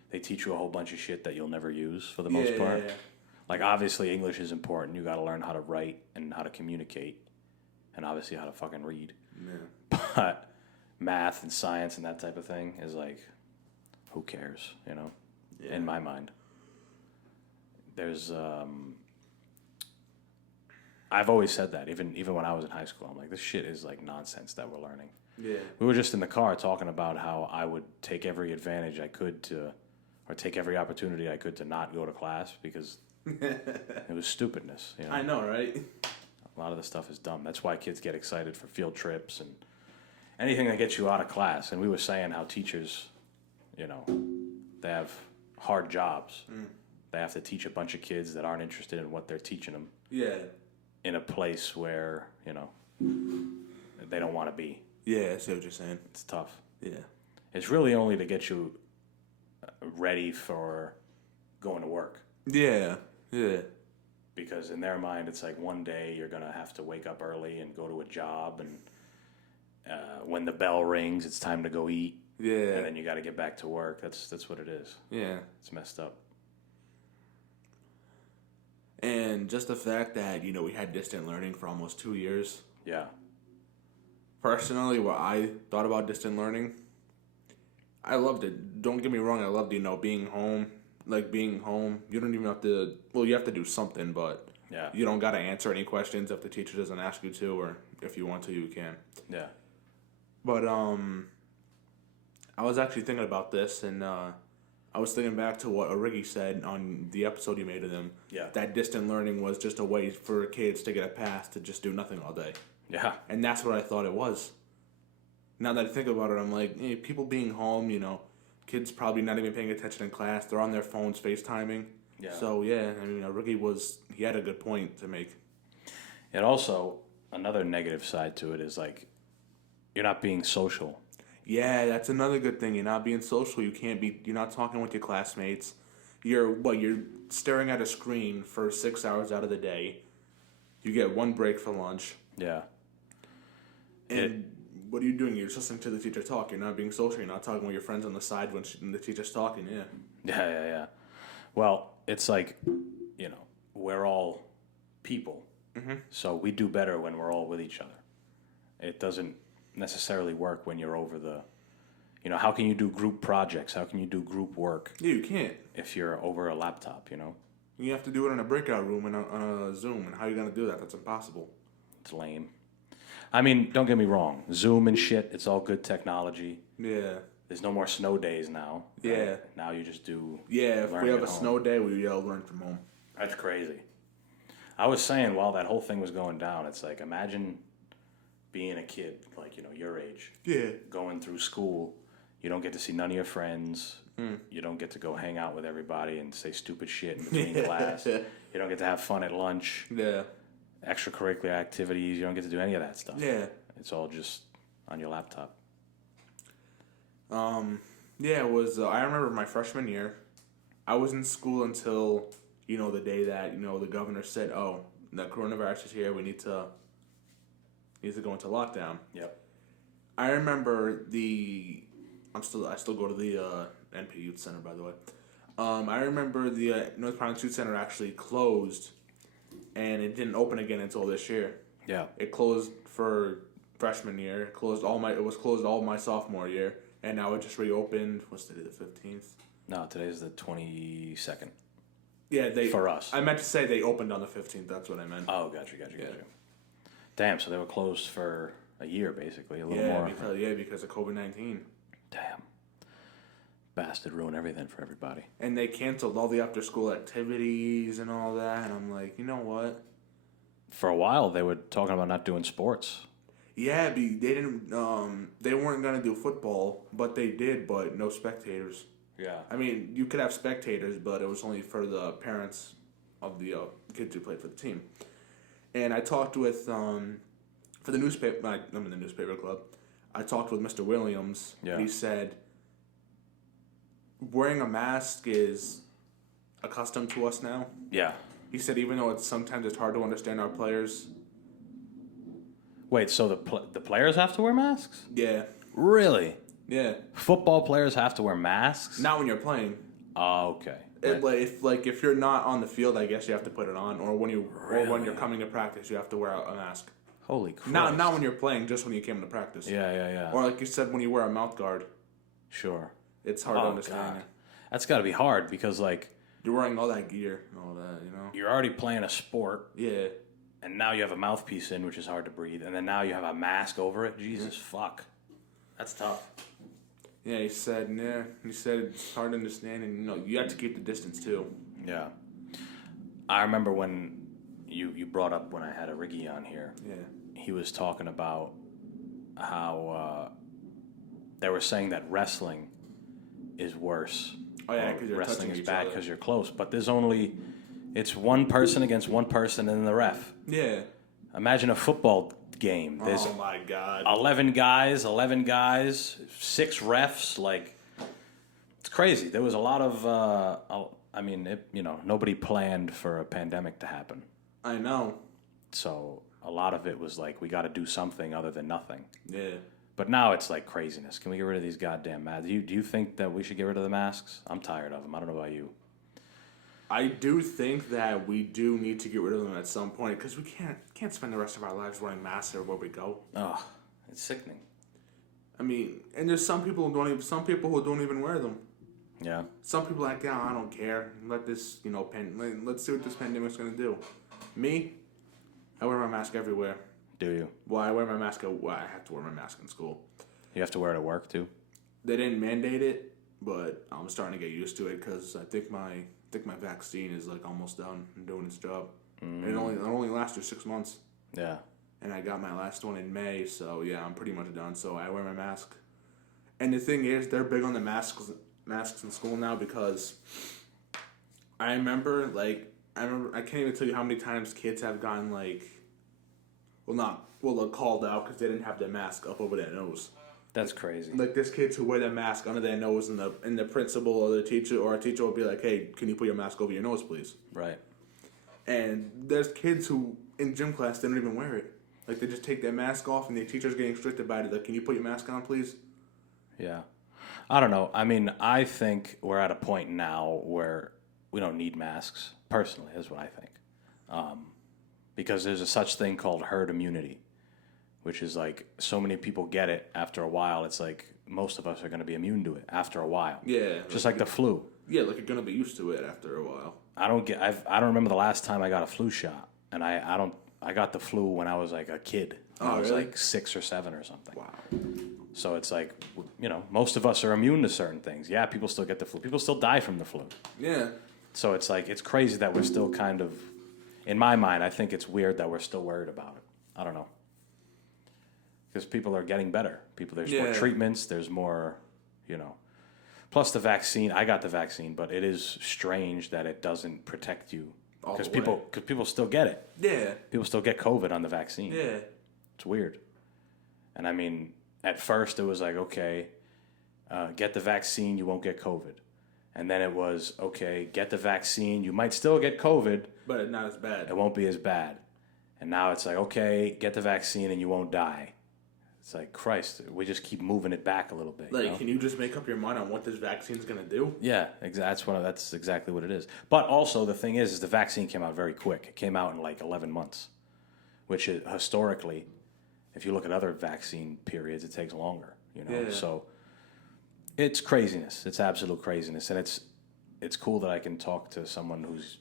they teach you a whole bunch of shit that you'll never use for the most part. Yeah. Like, obviously, English is important. You got to learn how to write and how to communicate, and obviously how to fucking read. Yeah. But math and science and that type of thing is like, who cares? Yeah. In my mind, there's. I've always said that, even when I was in high school, I'm like, this shit is like nonsense that we're learning. Yeah. We were just in the car talking about how I would take every advantage I could or take every opportunity I could to not go to class because it was stupidness. I know, right? A lot of the stuff is dumb. That's why kids get excited for field trips and anything that gets you out of class. And we were saying how teachers, they have hard jobs. They have to teach a bunch of kids that aren't interested in what they're teaching them. Yeah. In a place where, they don't want to be. Yeah, I see what you're saying. It's tough. Yeah. It's really only to get you ready for going to work. Yeah. Yeah. Because in their mind, it's like one day you're going to have to wake up early and go to a job. And when the bell rings, it's time to go eat. Yeah. And then you got to get back to work. That's what it is. Yeah. It's messed up. And just the fact that, we had distant learning for almost 2 years. Yeah. Personally, what I thought about distant learning, I loved it. Don't get me wrong, I loved, being home. Like, being home, you don't even have to, you have to do something, but you don't got to answer any questions if the teacher doesn't ask you to, or if you want to, you can. Yeah. But, I was actually thinking about this, and, I was thinking back to what Origi said on the episode you made of them. Yeah. That distant learning was just a way for kids to get a pass to just do nothing all day. Yeah. And that's what I thought it was. Now that I think about it, I'm like, people being home, kids probably not even paying attention in class. They're on their phones FaceTiming. Yeah. So, yeah, Origi he had a good point to make. And also, another negative side to it is, like, you're not being social. Yeah, that's another good thing. You're not being social. You're not talking with your classmates. You're staring at a screen for 6 hours out of the day. You get one break for lunch. Yeah. And what are you doing? You're just listening to the teacher talk. You're not being social. You're not talking with your friends on the side when the teacher's talking. Yeah. Yeah. Well, it's like, we're all people. Mm-hmm. So we do better when we're all with each other. It doesn't necessarily work when you're over the... how can you do group projects? How can you do group work? Yeah, you can't. If you're over a laptop, You have to do it in a breakout room and on a Zoom. And how are you going to do that? That's impossible. It's lame. I mean, don't get me wrong. Zoom and shit, it's all good technology. Yeah. There's no more snow days now. Yeah. Right? Now you just do. Yeah, if we learning have at a home. snow day, we all learn from home. That's crazy. I was saying while that whole thing was going down, it's like imagine being a kid, like, your age. Yeah. Going through school. You don't get to see none of your friends. You don't get to go hang out with everybody and say stupid shit in between class. You don't get to have fun at lunch. Yeah. Extracurricular activities. You don't get to do any of that stuff. Yeah. It's all just on your laptop. Yeah, it was. I remember my freshman year. I was in school until the day that the governor said, "Oh, the coronavirus is here. We need to go into lockdown." Yep. I remember I still go to the NP Youth Center, by the way. I remember the North Providence Youth Center actually closed, and it didn't open again until this year. Yeah. It closed for freshman year. It was closed all my sophomore year, and now it just reopened. What's today? The 15th. No, today's the 22nd. Yeah, For us. I meant to say they opened on the 15th. That's what I meant. Oh, gotcha. Damn, so they were closed for a year, basically, a little more. Because of COVID-19. Damn. Bastard ruined everything for everybody. And they canceled all the after-school activities and all that, and I'm like, you know what? For a while, they were talking about not doing sports. Yeah, they didn't. They weren't gonna do football, but they did. But no spectators. Yeah. I mean, you could have spectators, but it was only for the parents of the kids who played for the team. And I talked with for the newspaper. I'm in the newspaper club. I talked with Mr. Williams. Yeah. He said wearing a mask is accustomed to us now. Yeah. He said even though sometimes it's hard to understand our players. Wait, so the players have to wear masks? Yeah. Really? Yeah. Football players have to wear masks? Not when you're playing. Oh, okay. If you're not on the field, I guess you have to put it on, or when you're coming to practice, you have to wear a mask. Holy Christ. Not when you're playing, just when you came to practice. Yeah. Or like you said, when you wear a mouth guard. Sure. It's hard to understand. God. That's got to be hard because, you're wearing all that gear and all that, you're already playing a sport. Yeah. And now you have a mouthpiece in, which is hard to breathe. And then now you have a mask over it. Jesus, fuck. That's tough. Yeah, he said it's hard to understand, and you have to keep the distance too. Yeah. I remember when you brought up when I had a Riggy on here. Yeah. He was talking about how they were saying that wrestling is worse. Oh yeah, because you're wrestling touching is each bad other. because you're close. But it's one person against one person and the ref. Yeah. Imagine a football game. There's Oh my God. 11 guys, 6 refs. It's crazy. There was a lot of. Nobody planned for a pandemic to happen. I know. So a lot of it was we got to do something other than nothing. Yeah. But now it's craziness. Can we get rid of these goddamn masks? Do you think that we should get rid of the masks? I'm tired of them. I don't know about you. I do think that we do need to get rid of them at some point because we can't spend the rest of our lives wearing masks everywhere we go. Oh, it's sickening. I mean, and there's some people who don't even wear them. Yeah. Some people are like, yeah, I don't care. Let this, let's see what this pandemic's gonna do. Me, I wear my mask everywhere. Do you? Well, I wear my mask. I have to wear my mask in school. You have to wear it at work too. They didn't mandate it, but I'm starting to get used to it because I think my vaccine is almost done and doing its job. And it only lasted 6 months. Yeah. And I got my last one in May, so yeah, I'm pretty much done. So I wear my mask. And the thing is, they're big on the masks in school now because I remember I can't even tell you how many times kids have gotten they're called out because they didn't have their mask up over their nose. That's crazy. There's kids who wear their mask under their nose, and the principal or the teacher or a teacher will be like, "Hey, can you put your mask over your nose, please?" Right. And there's kids who in gym class they don't even wear it. They just take their mask off, and the teacher's getting restricted by it. Can you put your mask on, please? Yeah. I don't know. I mean, I think we're at a point now where we don't need masks. Personally, is what I think. Because there's a such thing called herd immunity, which is so many people get it after a while. It's most of us are going to be immune to it after a while. Yeah. Just like the flu. Yeah, you're going to be used to it after a while. I don't remember the last time I got a flu shot, and I got the flu when I was a kid. Oh, I was really? 6 or 7 or something. Wow. So it's like, most of us are immune to certain things. Yeah, people still get the flu. People still die from the flu. Yeah. So it's like, it's crazy that we're still kind of, in my mind, I think it's weird that we're still worried about it. I don't know. Because people are getting better. There's more treatments. There's more, Plus the vaccine, I got the vaccine, but it is strange that it doesn't protect you. Because people still get it. Yeah. People still get COVID on the vaccine. Yeah. It's weird. And I mean, at first it was like, okay, get the vaccine, you won't get COVID. And then it was, okay, get the vaccine, you might still get COVID. But it's not as bad. It won't be as bad. And now it's like, okay, get the vaccine and you won't die. It's like, Christ, we just keep moving it back a little bit. Like, can you just make up your mind on what this vaccine's going to do? Yeah, that's exactly what it is. But also, the thing is the vaccine came out very quick. It came out in like 11 months, which is, historically, if you look at other vaccine periods, it takes longer, Yeah. So it's craziness. It's absolute craziness. And it's cool that I can talk to someone who's,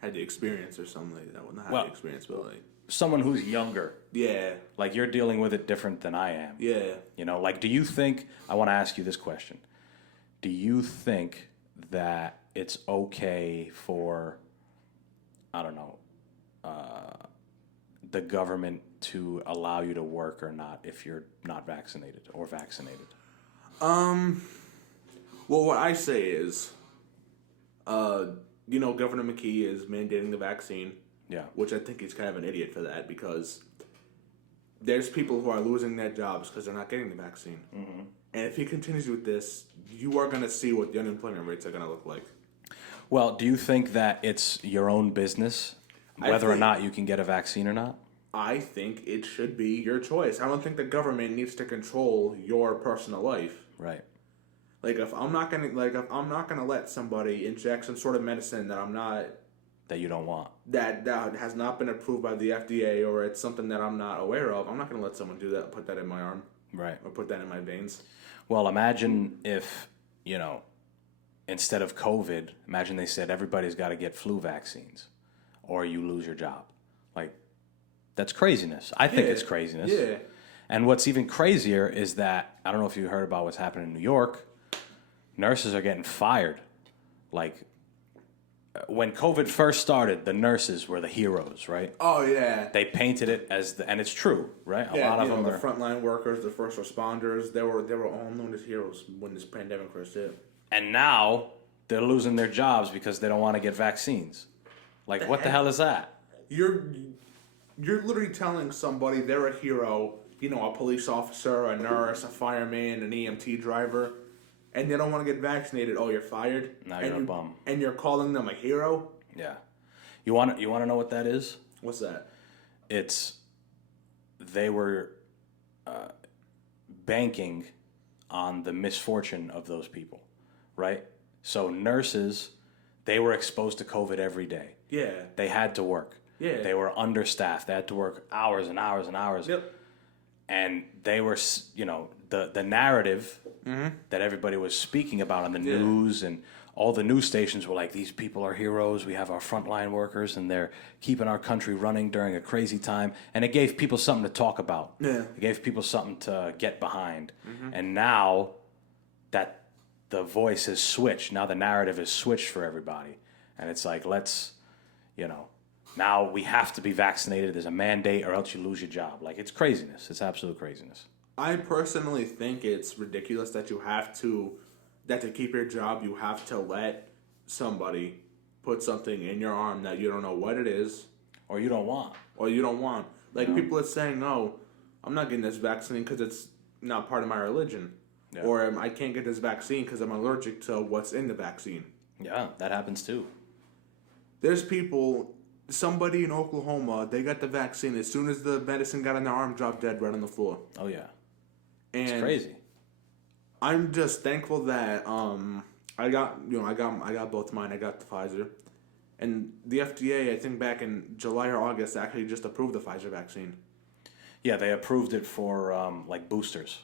had the experience or something like that. Well, not had the experience, but like... someone who's younger. Yeah. Like, you're dealing with it different than I am. Yeah. Like, do you think, I want to ask you this question. Do you think that it's okay for, I don't know, the government to allow you to work or not if you're not vaccinated or vaccinated? Well, what I say is, Governor McKee is mandating the vaccine. Yeah. Which I think he's kind of an idiot for that, because there's people who are losing their jobs because they're not getting the vaccine. Mm-hmm. And if he continues with this, you are going to see what the unemployment rates are going to look like. Well, do you think that it's your own business, whether or not you can get a vaccine or not? I think it should be your choice. I don't think the government needs to control your personal life. Right. Like, if I'm not gonna let somebody inject some sort of medicine that you don't want, that has not been approved by the FDA, or it's something that I'm not aware of, I'm not gonna let someone do that, put that in my arm, right, or put that in my veins. Well, imagine if instead of COVID, imagine they said everybody's got to get flu vaccines, or you lose your job. Like, that's craziness. I think it's craziness. Yeah. And what's even crazier is that, I don't know if you heard about what's happening in New York, nurses are getting fired. Like, when COVID first started, the nurses were the heroes, right? Oh, yeah. They painted it as and it's true, right? A lot of them the are frontline workers, the first responders, they were all known as heroes when this pandemic first hit. And now they're losing their jobs because they don't want to get vaccines. Like, what the hell is that? You're literally telling somebody they're a hero, a police officer, a nurse, a fireman, an EMT driver, and they don't want to get vaccinated. Oh, you're fired? Now you're a bum. And you're calling them a hero? Yeah. You want to know what that is? What's that? They were banking on the misfortune of those people, right? So nurses, they were exposed to COVID every day. Yeah. They had to work. Yeah. They were understaffed. They had to work hours and hours and hours. Yep. And they were, the narrative that everybody was speaking about on the news, and all the news stations were like, these people are heroes. We have our frontline workers, and they're keeping our country running during a crazy time. And it gave people something to talk about. Yeah. It gave people something to get behind. And now that the voice has switched, now the narrative is switched for everybody. And it's like, now we have to be vaccinated. There's a mandate, or else you lose your job. Like, it's craziness. It's absolute craziness. I personally think it's ridiculous that to keep your job, you have to let somebody put something in your arm that you don't know what it is. Or you don't want. Like, people are saying, no, I'm not getting this vaccine because it's not part of my religion. Yeah. Or I can't get this vaccine because I'm allergic to what's in the vaccine. Yeah, that happens too. There's somebody in Oklahoma, they got the vaccine. As soon as the medicine got in their arm, dropped dead right on the floor. Oh, yeah. And it's crazy. I'm just thankful that I got both mine. I got the Pfizer, and the FDA, I think back in July or August, actually just approved the Pfizer vaccine. Yeah, they approved it for like boosters,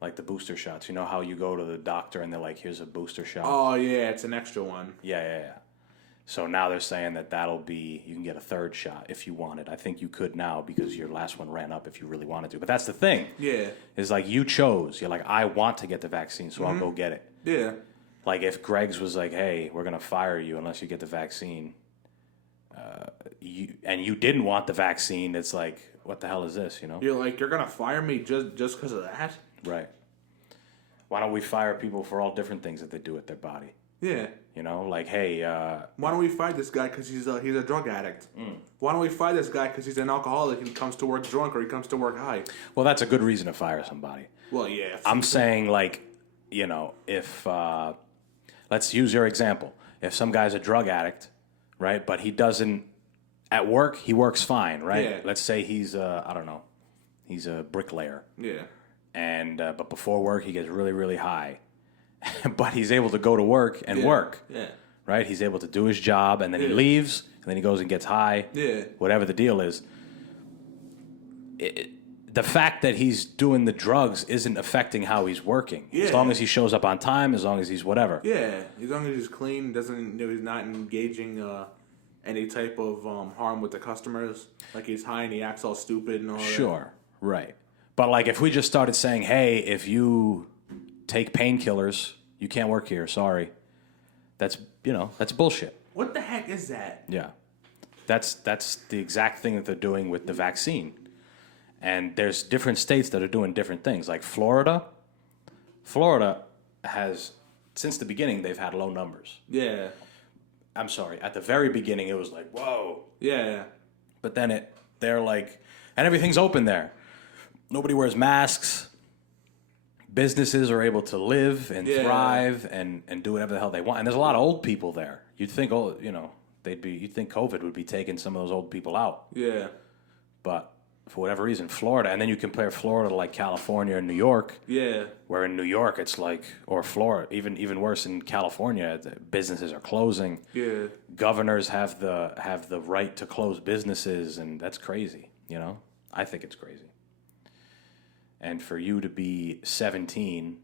like the booster shots. You know how you go to the doctor and they're like, "Here's a booster shot." Oh yeah, it's an extra one. Yeah. So now they're saying that you can get a third shot if you want it. I think you could now because your last one ran up if you really wanted to. But that's the thing. Yeah. Is like you chose. You're like, I want to get the vaccine, so I'll go get it. Yeah. Like if Greg's was like, hey, we're going to fire you unless you get the vaccine, you didn't want the vaccine, it's like, what the hell is this, you know? You're like, you're going to fire me just because of that? Right. Why don't we fire people for all different things that they do with their body? Yeah. You know, like, hey... why don't we fire this guy because he's a drug addict? Why don't we fire this guy because he's an alcoholic and he comes to work drunk or he comes to work high? Well, that's a good reason to fire somebody. Well, yeah. I'm saying, like, you know, if... let's use your example. If some guy's a drug addict, right, but he doesn't... At work, he works fine, right? Yeah. Let's say he's, I don't know, he's a bricklayer. Yeah. And but before work, he gets really, really high. But he's able to go to work and work. Yeah. Right? He's able to do his job, and then he leaves, and then he goes and gets high. Yeah. Whatever the deal is. The fact that he's doing the drugs isn't affecting how he's working. Yeah. As long as he shows up on time, as long as he's whatever. Yeah. As long as he's clean, he's not engaging any type of harm with the customers. Like he's high and he acts all stupid and all that. Sure. Right. But like if we just started saying, hey, if you take painkillers, you can't work here, sorry. That's bullshit. What the heck is that? Yeah. That's the exact thing that they're doing with the vaccine. And there's different states that are doing different things. Like Florida has, since the beginning, they've had low numbers. Yeah. I'm sorry. At the very beginning, it was like, whoa. Yeah. But then they're like, and everything's open there. Nobody wears masks. Businesses are able to live and thrive and do whatever the hell they want. And there's a lot of old people there. You'd think, you'd think COVID would be taking some of those old people out. Yeah. But for whatever reason, Florida, and then you compare Florida to like California and New York. Yeah. Where in New York it's like, or Florida, even worse in California, businesses are closing. Yeah. Governors have the right to close businesses, and that's crazy. You know, I think it's crazy. And for you to be 17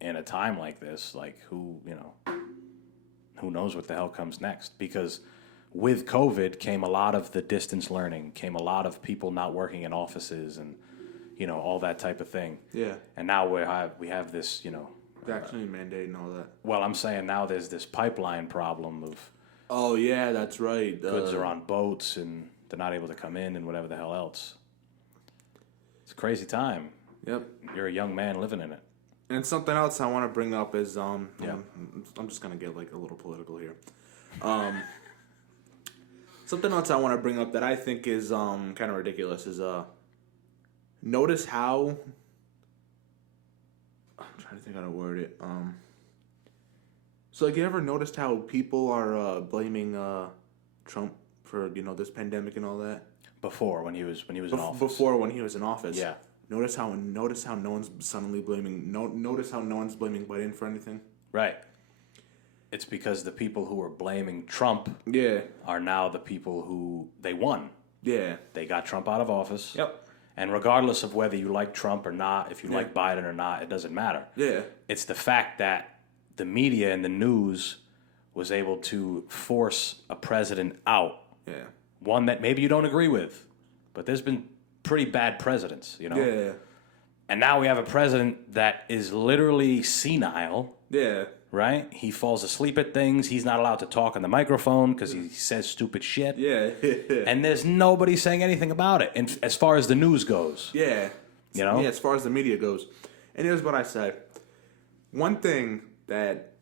in a time like this, like who knows what the hell comes next? Because with COVID came a lot of the distance learning, came a lot of people not working in offices and, all that type of thing. Yeah. And now we have this, vaccine mandate and all that. Well, I'm saying now there's this pipeline problem of... Oh, yeah, that's right. Goods are on boats and they're not able to come in and whatever the hell else. It's a crazy time. Yep. You're a young man living in it. And something else I want to bring up is I'm just gonna get like a little political here. Something else I want to bring up that I think is kind of ridiculous is notice how I'm trying to think how to word it. So like you ever noticed how people are blaming Trump for this pandemic and all that? Before when he was in office. Before when he was in office. Yeah. Notice how no one's suddenly blaming. Notice how no one's blaming Biden for anything. Right. It's because the people who were blaming Trump are now the people who they won. Yeah. They got Trump out of office. Yep. And regardless of whether you like Trump or not, if you like Biden or not, it doesn't matter. Yeah. It's the fact that the media and the news was able to force a president out. Yeah. One that maybe you don't agree with, but there's been pretty bad presidents, Yeah. And now we have a president that is literally senile. Yeah. Right? He falls asleep at things. He's not allowed to talk on the microphone because he says stupid shit. Yeah. And there's nobody saying anything about it. And as far as the news goes. Yeah. Yeah, as far as the media goes. And here's what I say. One thing that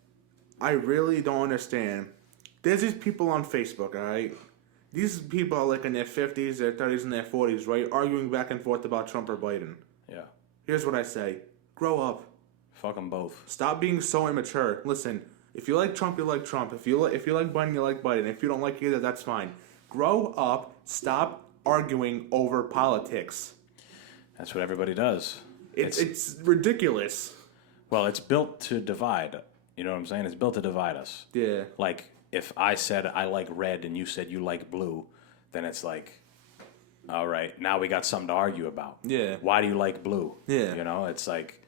I really don't understand, there's these people on Facebook, all right? These people are like in their 50s, their 30s, and their 40s, right? Arguing back and forth about Trump or Biden. Yeah. Here's what I say. Grow up. Fuck them both. Stop being so immature. Listen, if you like Trump, you like Trump. If you like Biden, you like Biden. If you don't like either, that's fine. Grow up. Stop arguing over politics. That's what everybody does. It's ridiculous. Well, it's built to divide. You know what I'm saying? It's built to divide us. Yeah. Like, if I said I like red and you said you like blue, then it's like, all right, now we got something to argue about. Yeah. Why do you like blue? Yeah. It's like,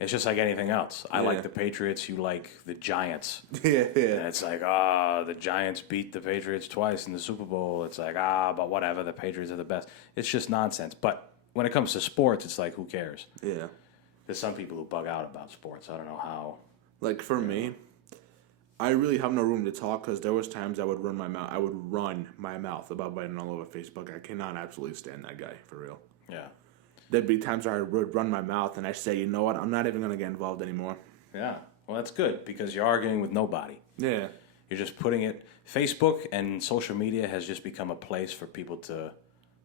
It's just like anything else. I Yeah. like the Patriots. You like the Giants. Yeah, yeah. And it's like, the Giants beat the Patriots twice in the Super Bowl. It's like, but whatever. The Patriots are the best. It's just nonsense. But when it comes to sports, it's like, who cares? Yeah. There's some people who bug out about sports. I don't know how. Like for me, I really have no room to talk because there was times I would run my mouth. I would run my mouth about Biden all over Facebook. I cannot absolutely stand that guy for real. Yeah. There'd be times where I would run my mouth and I say, you know what? I'm not even gonna get involved anymore. Yeah. Well, that's good because you're arguing with nobody. Yeah. You're just putting it. Facebook and social media has just become a place for people to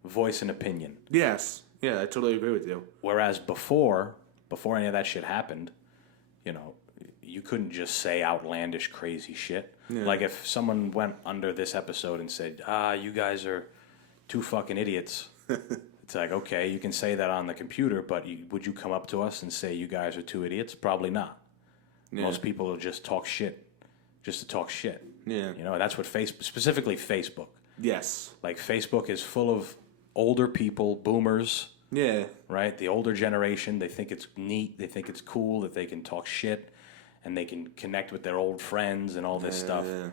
voice an opinion. Yes. Yeah, I totally agree with you. Whereas before any of that shit happened, you couldn't just say outlandish, crazy shit. Yeah. Like if someone went under this episode and said, you guys are two fucking idiots. It's like, okay, you can say that on the computer, but would you come up to us and say you guys are two idiots? Probably not. Yeah. Most people will just talk shit just to talk shit. Yeah. That's what specifically Facebook. Yes. Like Facebook is full of older people, boomers. Yeah. Right? The older generation, they think it's neat, they think it's cool that they can talk shit and they can connect with their old friends and all this stuff. Yeah.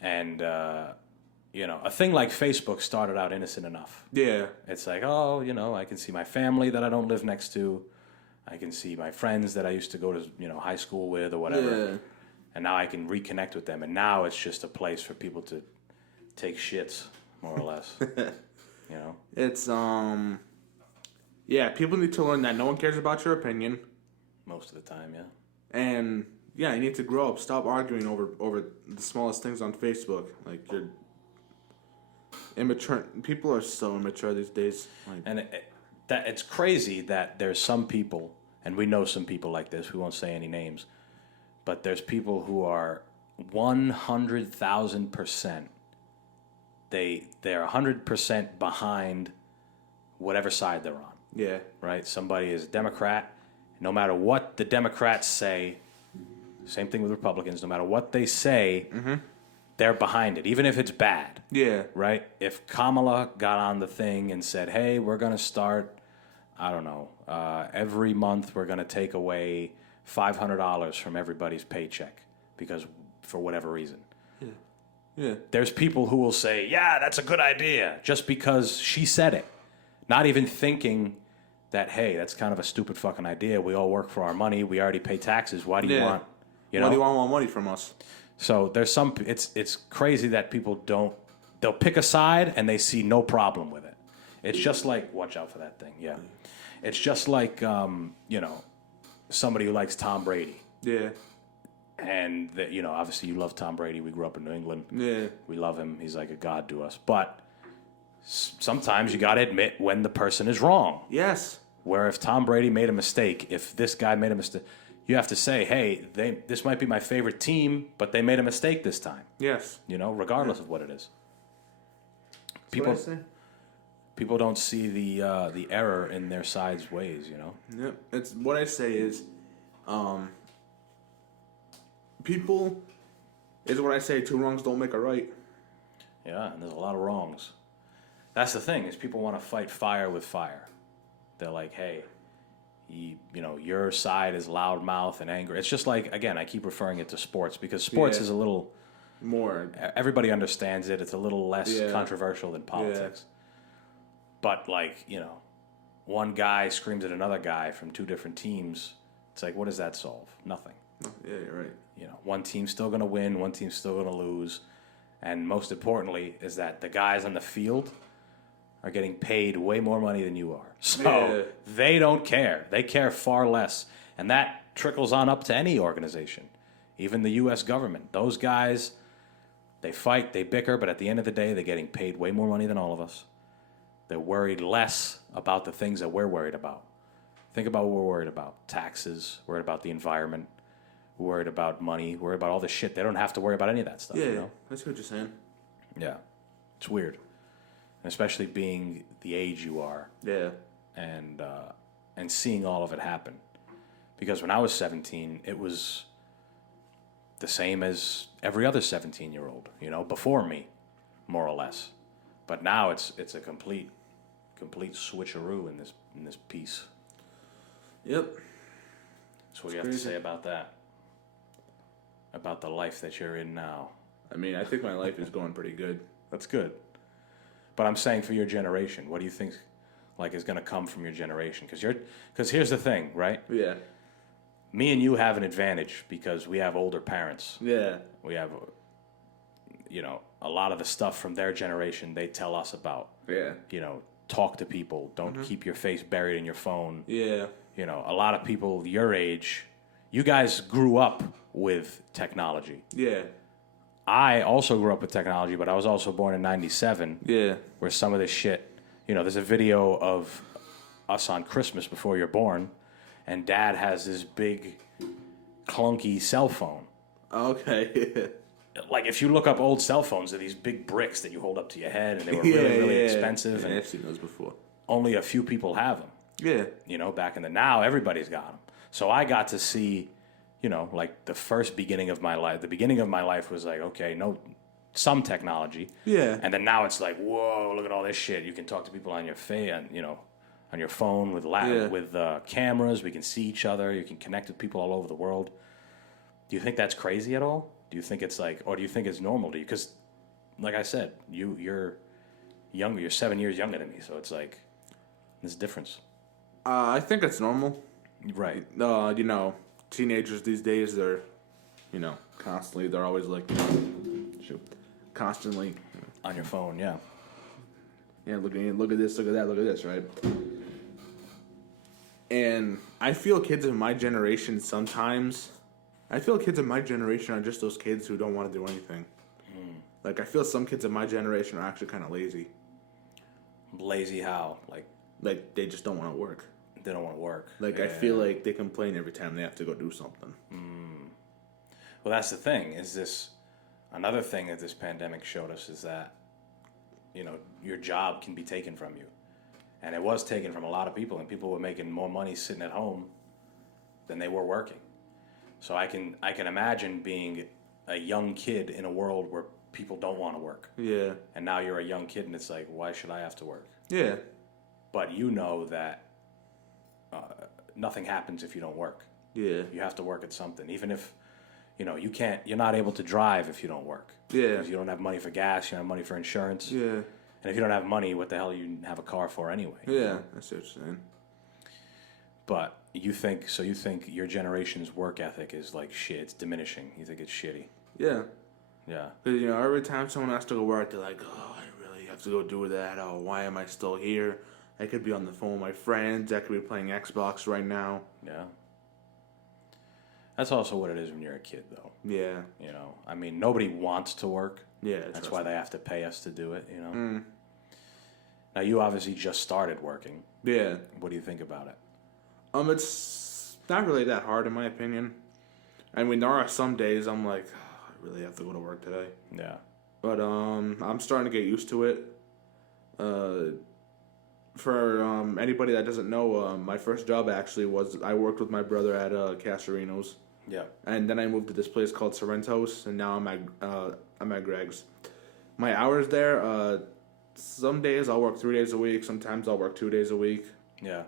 And, a thing like Facebook started out innocent enough. Yeah. It's like, I can see my family that I don't live next to. I can see my friends that I used to go to, high school with or whatever. Yeah. And now I can reconnect with them. And now it's just a place for people to take shits, more or less. It's, people need to learn that no one cares about your opinion. Most of the time, yeah. And, you need to grow up. Stop arguing over the smallest things on Facebook. Like, you're immature. People are so immature these days. And it's crazy that there's some people, and we know some people like this, we won't say any names, but there's people who are 100,000%. They're 100% behind whatever side they're on. Yeah. Right? Somebody is a Democrat. No matter what the Democrats say, same thing with Republicans, no matter what they say, they're behind it, even if it's bad. Yeah. Right? If Kamala got on the thing and said, hey, we're going to start, I don't know, every month we're going to take away $500 from everybody's paycheck because for whatever reason. Yeah. There's people who will say, yeah, that's a good idea, just because she said it. Not even thinking that, hey, that's kind of a stupid fucking idea. We all work for our money. We already pay taxes. Why do you want, Why do you want more money from us? So there's it's crazy that people they'll pick a side and they see no problem with it. It's just like, watch out for that thing. Yeah. It's just like, somebody who likes Tom Brady. Yeah. And, obviously you love Tom Brady. We grew up in New England. Yeah. We love him. He's like a god to us. But sometimes you got to admit when the person is wrong. Yes. Where if Tom Brady made a mistake, if this guy made a mistake, you have to say, hey, this might be my favorite team, but they made a mistake this time. Yes. Regardless of what it is. People don't see the error in their side's ways, Yep. It's what I say is, people is what I say. Two wrongs don't make a right. Yeah, and there's a lot of wrongs. That's the thing is people want to fight fire with fire. They're like, hey, your side is loudmouth and angry. It's just like, again, I keep referring it to sports because sports is a little more. Everybody understands it. It's a little less controversial than politics. Yeah. But one guy screams at another guy from two different teams. It's like, what does that solve? Nothing. Yeah, you're right. One team's still going to win, one team's still going to lose. And most importantly is that the guys on the field are getting paid way more money than you are. So they don't care. They care far less. And that trickles on up to any organization, even the U.S. government. Those guys, they fight, they bicker, but at the end of the day, they're getting paid way more money than all of us. They're worried less about the things that we're worried about. Think about what we're worried about. Taxes, worried about the environment, worried about money, worried about all this shit. They don't have to worry about any of that stuff. Yeah, that's what you're saying. Yeah. It's weird. And especially being the age you are. Yeah. And seeing all of it happen. Because when I was 17, it was the same as every other 17-year-old, before me, more or less. But now it's a complete switcheroo in this piece. Yep. So what do you have to say about that? About the life that you're in now? I mean, I think my life is going pretty good. That's good. But I'm saying for your generation, what do you think like is going to come from your generation? Because here's the thing, right? Yeah. Me and you have an advantage because we have older parents. Yeah. We have, a lot of the stuff from their generation they tell us about. Yeah. Talk to people. Don't keep your face buried in your phone. Yeah. A lot of people your age, you guys grew up with technology. Yeah. I also grew up with technology, but I was also born in 97. Yeah. Where some of this shit, there's a video of us on Christmas before you're born, and Dad has this big, clunky cell phone. Okay. Like, if you look up old cell phones, they're these big bricks that you hold up to your head, and they were really expensive. Yeah, and I've seen those before. only a few people have them. Yeah. Back in now everybody's got them. So I got to see, like the first beginning of my life. The beginning of my life was like, okay, some technology. Yeah. And then now it's like, whoa, look at all this shit. You can talk to people on your on your phone with cameras. We can see each other. You can connect with people all over the world. Do you think that's crazy at all? Do you think it's like, or do you think it's normal to you? Because, like I said, you're younger. You're 7 years younger than me, so it's like there's a difference. I think it's normal. Right. Teenagers these days, they're, constantly, they're always like, constantly On your phone, yeah. Yeah, look at this, look at that, look at this, right? And I feel kids of my generation are just those kids who don't want to do anything. Like, I feel some kids of my generation are actually kind of lazy. Lazy how? Like, they just don't want to work. They don't want to work. Like, I feel like they complain every time they have to go do something. Well, that's the thing. Another thing that this pandemic showed us is that, your job can be taken from you. And it was taken from a lot of people, and people were making more money sitting at home than they were working. So I can imagine being a young kid in a world where people don't want to work. Yeah. And now you're a young kid, and it's like, why should I have to work? Yeah. But you know that nothing happens if you don't work. Yeah. You have to work at something, even if you're not able to drive if you don't work. Yeah. Because you don't have money for gas, you don't have money for insurance. Yeah. And if you don't have money, what the hell do you have a car for anyway? Yeah, that's what you're saying. But you think your generation's work ethic is like shit, it's diminishing. You think it's shitty. Yeah. Yeah. Because, every time someone has to go work, they're like, oh, I really have to go do that. Oh, why am I still here? I could be on the phone with my friends. I could be playing Xbox right now. Yeah. That's also what it is when you're a kid, though. Yeah. I mean, nobody wants to work. Yeah. That's why they have to pay us to do it, Now, you obviously just started working. Yeah. What do you think about it? It's not really that hard, in my opinion. I mean, there are some days I'm like, oh, I really have to go to work today. Yeah. But I'm starting to get used to it. For anybody that doesn't know, my first job actually was I worked with my brother at Casarino's. Yeah. And then I moved to this place called Sorrento's, and now I'm at Greg's. My hours there, some days I'll work 3 days a week. Sometimes I'll work 2 days a week. Yeah.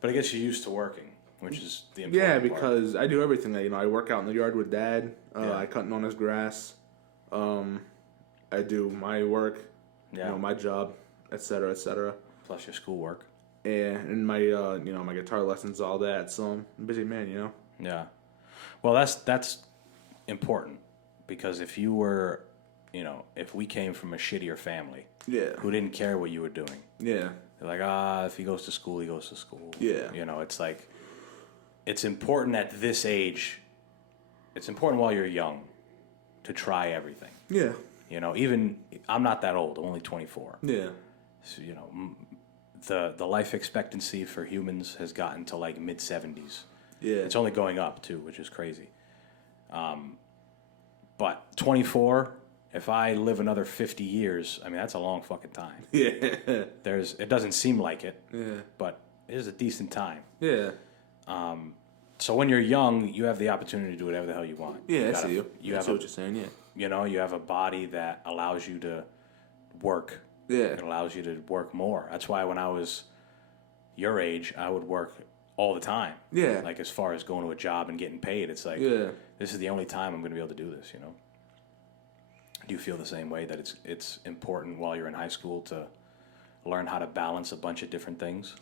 But I guess you're used to working, which is the important part. Yeah, because I do everything. I work out in the yard with Dad. Yeah. I cut Nona's grass. I do my work. Yeah. My job, etc., etc. Plus your schoolwork. And my my guitar lessons, all that. So I'm a busy man, Yeah. Well, that's important because if you were, if we came from a shittier family, Yeah. who didn't care what you were doing, Yeah. they're like, if he goes to school, he goes to school. Yeah. It's like, it's important at this age. It's important while you're young to try everything. Yeah. Even I'm not that old. I'm only 24. Yeah. So, the life expectancy for humans has gotten to like mid 70s. Yeah. It's only going up too, which is crazy. But 24, if I live another 50 years, I mean that's a long fucking time. Yeah. It doesn't seem like it. Yeah. But it is a decent time. Yeah. So when you're young, you have the opportunity to do whatever the hell you want. Yeah, I see you. I see what you're saying, yeah. You have a body that allows you to work. Yeah. It allows you to work more. That's why when I was your age, I would work all the time. Yeah. Like as far as going to a job and getting paid, it's like this is the only time I'm going to be able to do this. You know. Do you feel the same way that it's important while you're in high school to learn how to balance a bunch of different things?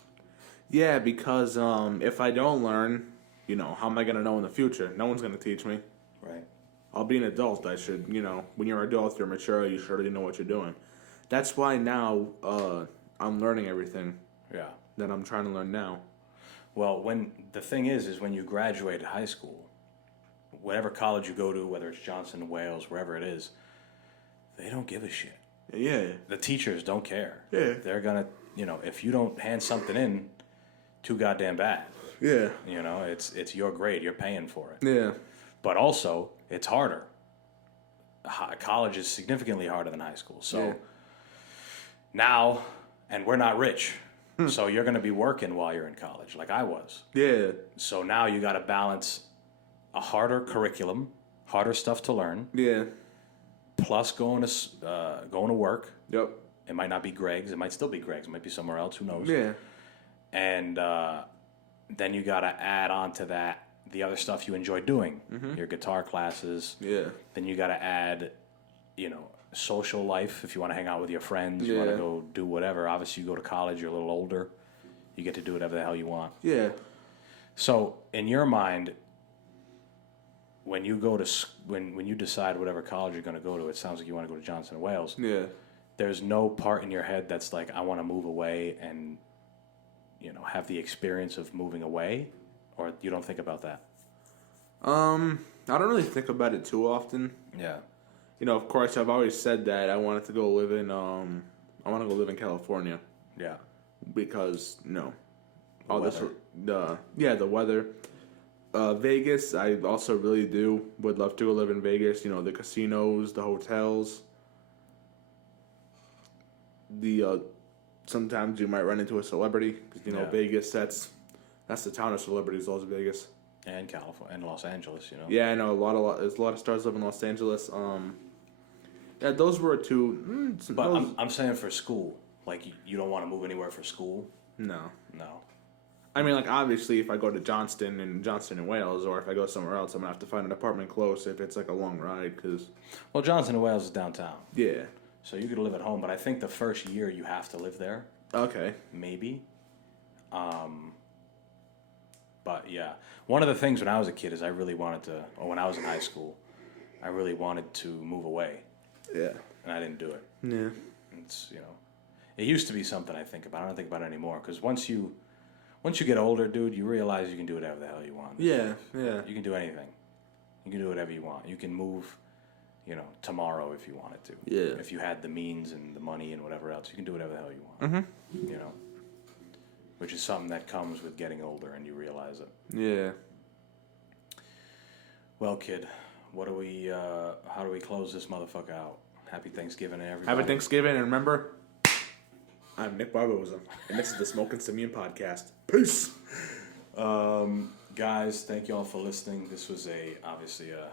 Yeah, because if I don't learn, how am I going to know in the future? No one's going to teach me. Right. I'll be an adult. I should, when you're an adult, you're mature, you should already know what you're doing. That's why now I'm learning everything that I'm trying to learn now. Well, when the thing is when you graduate high school, whatever college you go to, whether it's Johnson, Wales, wherever it is, they don't give a shit. Yeah. The teachers don't care. Yeah. They're going to, if you don't hand something in, too goddamn bad. Yeah. It's your grade. You're paying for it. Yeah. But also, it's harder. College is significantly harder than high school. So now, and we're not rich. So you're going to be working while you're in college, like I was. Yeah. So now you got to balance a harder curriculum, harder stuff to learn. Yeah. Plus going to work. Yep. It might not be Greg's. It might still be Greg's. It might be somewhere else. Who knows? Yeah. And then you got to add on to that the other stuff you enjoy doing. Your guitar classes. Yeah. Then you got to add, social life. If you want to hang out with your friends, you want to go do whatever. Obviously, you go to college. You're a little older. You get to do whatever the hell you want. Yeah. So in your mind, when you go to when you decide whatever college you're going to go to, it sounds like you want to go to Johnson & Wales. Yeah. There's no part in your head that's like, I want to move away and, have the experience of moving away, or you don't think about that? I don't really think about it too often. Yeah. Of course, I've always said that I wanted to go live in, I want to go live in California. Yeah. Because, The weather. Vegas, I also really would love to go live in Vegas. The casinos, the hotels. Sometimes you might run into a celebrity because Vegas. That's the town of celebrities. Las Vegas and California and Los Angeles. Yeah, I know there's a lot of stars live in Los Angeles. Yeah, those were two. But I'm saying for school, like you don't want to move anywhere for school. No. I mean, like obviously, if I go to Johnston and Wales, or if I go somewhere else, I'm gonna have to find an apartment close if it's like a long ride. Well, Johnson and Wales is downtown. Yeah. So you could live at home, but I think the first year you have to live there. Okay. Maybe. But yeah, one of the things when I was a kid is I really wanted to, or when I was in high school, I really wanted to move away. Yeah. And I didn't do it. Yeah. It's it used to be something I think about. I don't think about it anymore because once you get older, dude, you realize you can do whatever the hell you want. Yeah. Yeah. You can do anything. You can do whatever you want. You can move. Tomorrow if you wanted to. Yeah. If you had the means and the money and whatever else, you can do whatever the hell you want. Mm-hmm. Which is something that comes with getting older and you realize it. Yeah. Well, kid, how do we close this motherfucker out? Happy Thanksgiving to everybody. Happy Thanksgiving, and remember, I'm Nick Barbosa, and this is the Smoking Simian podcast. Peace! Guys, thank you all for listening. This was obviously a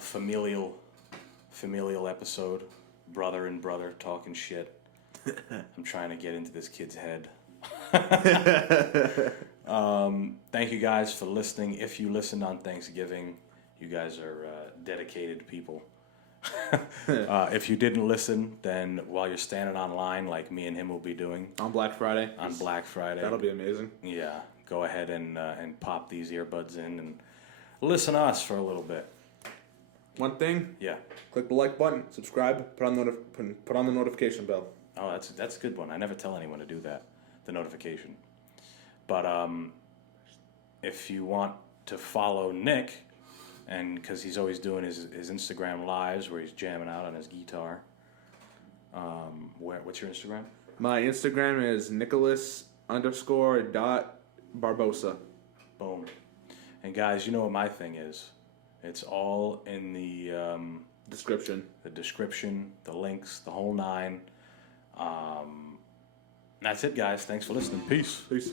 familial episode, brother and brother talking shit. I'm trying to get into this kid's head. Thank you guys for listening. If you listened on Thanksgiving, you guys are dedicated people. If you didn't listen, then while you're standing online, like me and him will be doing on Black Friday, that'll be amazing. Yeah, go ahead and pop these earbuds in and listen to us for a little bit. One thing. Yeah. Click the like button, subscribe, put on the notification bell. Oh, that's a good one. I never tell anyone to do that, the notification. But if you want to follow Nick, and because he's always doing his Instagram lives where he's jamming out on his guitar. What's your Instagram? My Instagram is Nicholas_.Barbosa. Boom. And guys, you know what my thing is. It's all in the description. The description, the links, the whole nine. That's it, guys. Thanks for listening. Peace. Peace.